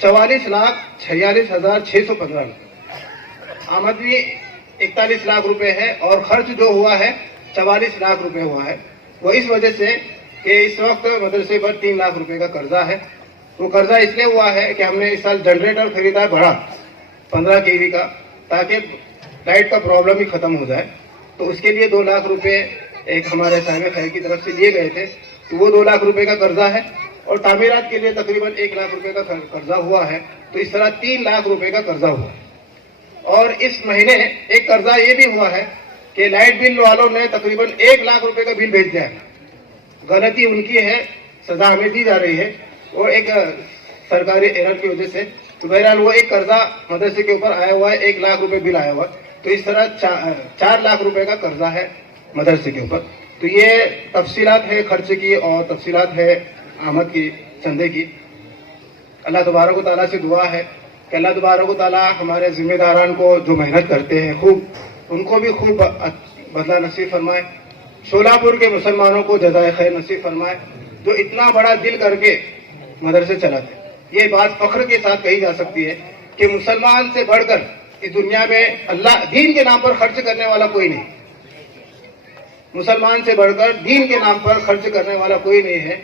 44,46,615 آمد بھی 41 لاکھ روپے ہے اور خرچ جو ہوا ہے 44 لاکھ روپے ہوا ہے. وہ اس وجہ سے کہ اس وقت مدرسے پر 3 لاکھ روپے کا قرضہ ہے. وہ قرضہ اس لیے ہوا ہے کہ ہم نے اس سال جنریٹر خریدا ہے بڑا 15 kV کا, تاکہ لائٹ کا پرابلم ہی ختم ہو جائے. تو اس کے لیے 2 لاکھ روپے ایک ہمارے صاحب خیر کی طرف سے لیے گئے تھے. تو وہ 2 لاکھ روپے کا قرضہ ہے اور تعمیرات کے لیے تقریباً 1 لاکھ روپے کا قرضہ ہوا ہے. تو اس طرح 3 لاکھ روپے کا قرضہ ہوا ہے. اور اس مہینے ایک قرضہ یہ بھی ہوا ہے کہ لائٹ بل والوں نے تقریباً 1 لاکھ روپے کا بل بھیج دیا ہے. غلطی ان کی ہے, سزا ہمیں دی جا رہی ہے, اور ایک سرکاری ایرر کی وجہ سے. تو بہرحال وہ ایک قرضہ مدرسے کے اوپر آیا ہوا ہے, 1 لاکھ روپے بل آیا ہوا ہے. تو اس طرح 4 لاکھ روپے کا قرضہ ہے مدرسے کے اوپر. تو یہ تفصیلات ہے خرچ کی اور تفصیلات ہے آمد کی, چندے کی. اللہ تبارک و تعالیٰ سے دعا ہے کہ اللہ تبارک و تعالیٰ ہمارے ذمہ داران کو جو محنت کرتے ہیں خوب, ان کو بھی خوب بدلہ نصیب فرمائے. شولاپور کے مسلمانوں کو جزائے خیر نصیب فرمائے, جو اتنا بڑا دل کر کے مدرسے چلاتے. یہ بات فخر کے ساتھ کہی جا سکتی ہے کہ مسلمان سے بڑھ کر اس دنیا میں اللہ دین کے نام پر خرچ کرنے والا کوئی نہیں. مسلمان سے بڑھ کر دین کے نام پر خرچ کرنے والا کوئی نہیں ہے.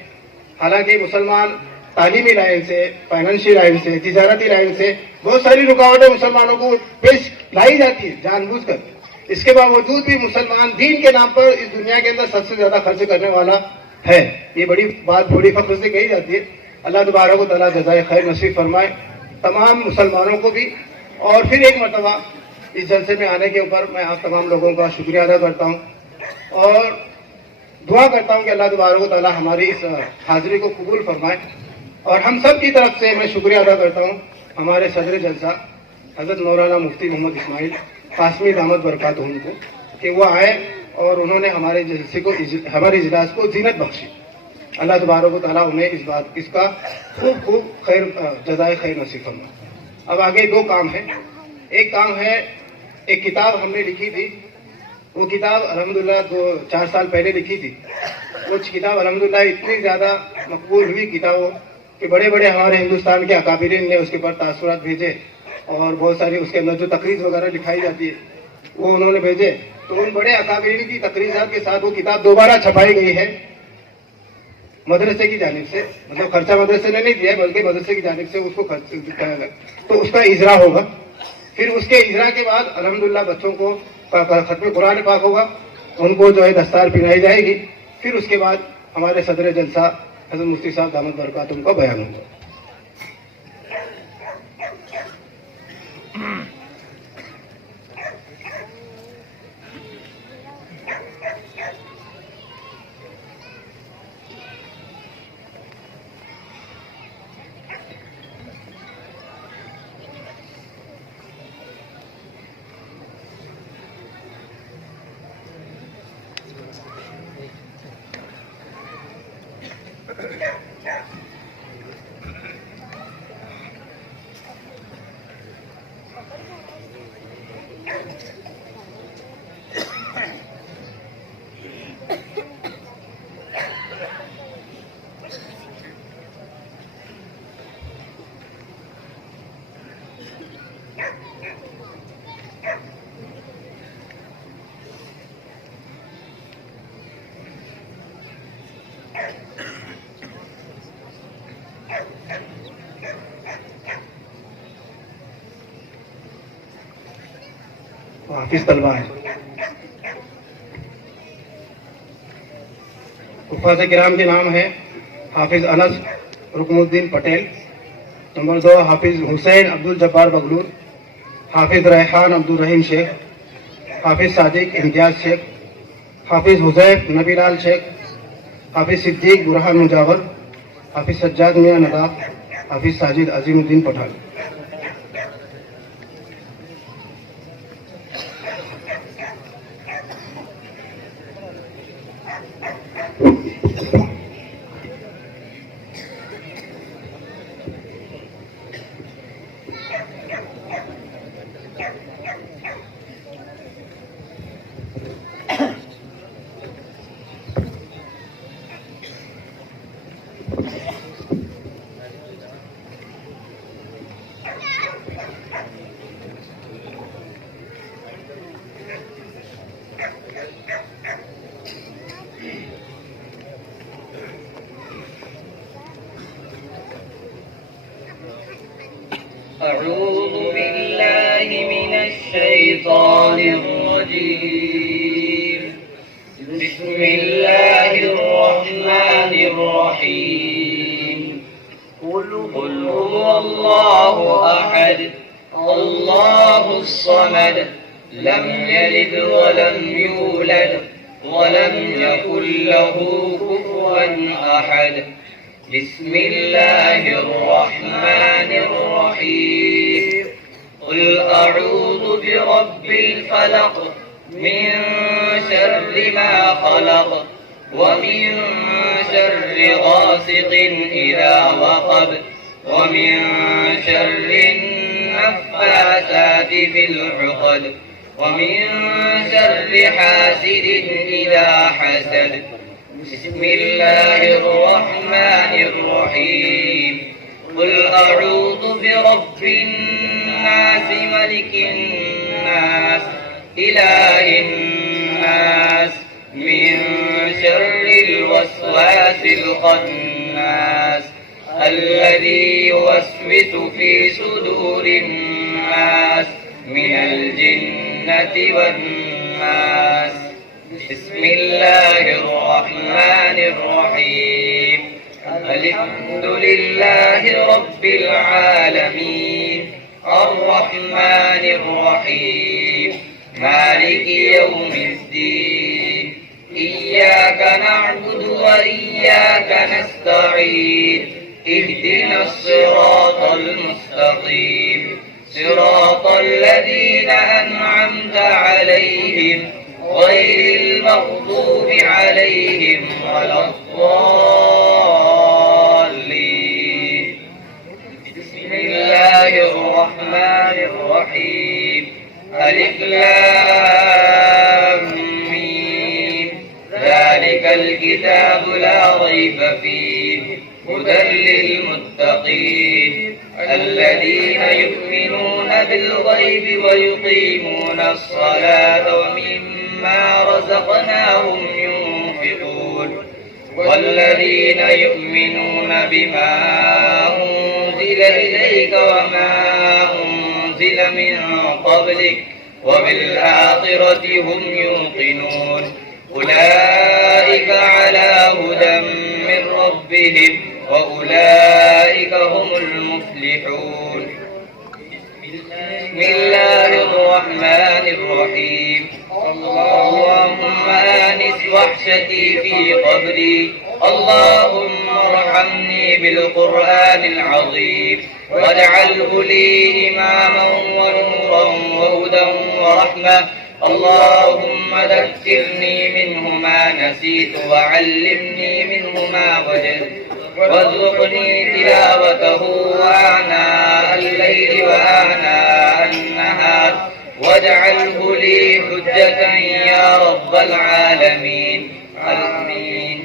حالانکہ مسلمان تعلیمی لائن سے, فائنینشیل لائن سے, تجارتی لائن سے بہت ساری رکاوٹیں مسلمانوں کو پیش لائی جاتی ہے جان بوجھ کر. اس کے باوجود بھی مسلمان دین کے نام پر اس دنیا کے اندر سب سے زیادہ خرچ کرنے والا ہے. یہ بڑی بات بڑی فخر سے کہی جاتی ہے. اللہ تبارک و تعالیٰ جزائے خیر نصیب فرمائے تمام مسلمانوں کو بھی. اور پھر ایک مرتبہ اس جلسے میں آنے کے اوپر میں آپ تمام لوگوں کا شکریہ ادا کرتا ہوں اور دعا کرتا ہوں کہ اللہ تبارک و تعالیٰ ہماری اس حاضری کو قبول فرمائے. اور ہم سب کی طرف سے میں شکریہ ادا کرتا ہوں ہمارے صدر جلسہ حضرت مولانا مفتی محمد اسماعیل قاسمی دامت برکاتہم کو کہ وہ آئے اور انہوں نے ہمارے جلسے کو, ہمارے اجلاس کو زینت بخشی. اللہ تبارک و تعالیٰ انہیں اس کا خوب خوب خیر جزائے خیر نصیب فرمائے. اب آگے 2 کام ہیں. ایک کام ہے, ایک کتاب ہم نے لکھی تھی. وہ کتاب الحمدللہ 4 سال پہلے لکھی تھی. وہ کتاب الحمدللہ اتنی زیادہ مقبول ہوئی کتاب کہ بڑے بڑے ہمارے ہندوستان کے اکابرین نے اس کے پر تاثرات بھیجے اور بہت ساری اس کے اندر جو تقریر وغیرہ لکھائی جاتی ہے وہ انہوں نے بھیجے. تو ان بڑے اکابرین کی تقریرات کے ساتھ وہ کتاب دوبارہ چھپائی گئی ہے مدرسے کی جانب سے. مطلب خرچہ مدرسے نے نہیں دیا بلکہ مدرسے کی جانب سے اس کو خرچ دکھایا گیا. تو اس کا اجرا ہوگا. پھر اس کے اجرا کے بعد الحمدللہ بچوں کو ختم قرآن پاک ہوگا, ان کو جو ہے دستار پہنائی جائے گی. پھر اس کے بعد ہمارے صدر جلسہ حضرت مفتی صاحب دامت برکاتہم کا بیان ہوگا. حافظ طلبہ ہیں. حفاظ کرام کے نام ہے حافظ انس رکن الدین پٹیل. نمبر 2 حافظ حسین عبد الجبار بغلور, حافظ ریحان عبد الرحیم شیخ, حافظ صادق امتیاز شیخ, حافظ حذیف نبی لال شیخ, حافظ صدیق برہان مجاور, حافظ سجاد میاں ندا, حافظ ساجد عظیم الدین پٹھان. أعوذ بالله من الشيطان الرجيم. بسم الله الرحمن الرحيم. قل هو الله أحد الله الصمد لم يلد ولم يولد ولم يكن له كفوا أحد. بسم الله الرحمن الرحيم. قل أعوذ برب الفلق من شر ما خلق ومن شر غاسق إذا وقب ومن شر النفاثات في العقد ومن شر حاسد إذا حسد. بسم الله الرحمن الرحيم. قل أعوذ برب الناس ملك الناس إله الناس من شر الوسواس الخناس الذي يوسوس في صدور الناس من الجنة والناس. بسم الله الرحمن الرحيم. الحمد لله رب العالمين الرحمن الرحيم مالك يوم الدين. إياك نعبد وإياك نستعين. اهدنا الصراط المستقيم صراط الذين أنعمت عليهم غير المغضوب عليهم ولا الضالين. بسم الله الرحمن الرحيم. ألف لام ميم. ذلك الكتاب لا ريب فيه هدى للمتقين الذين يؤمنون بالغيب ويقيمون الصلاة ومما رزقناهم ينفقون والذين يؤمنون بما أنزل إليك وما أنزل من قبلك وبالآخرة هم يوقنون. أولئك على هدى من ربهم وأولئك هم المفلحون. بسم الله الرحمن الرحيم. اللهم آنس وحشتي في قبري. اللهم ارحمني بالقرآن العظيم واجعله لي إماما ونورا وهدى ورحمة. اللهم ذكرني منه ما نسيت وعلمني منه ما وجدت وارزقني تلاوته آناء الليل وآناء النهار واجعله لي حجة يا رب العالمين. آمين.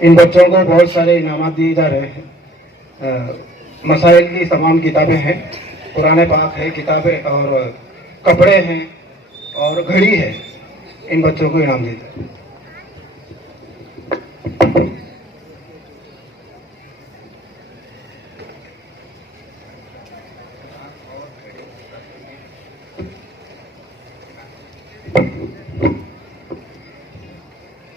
ان بچوں کو بہت سارے انعامات دیے جا رہے ہیں. مسائل کی تمام کتابیں ہیں, قرآن پاک ہے, کتابیں اور کپڑے ہیں اور گھڑی ہے. ان بچوں کو انعام دیتا ہے.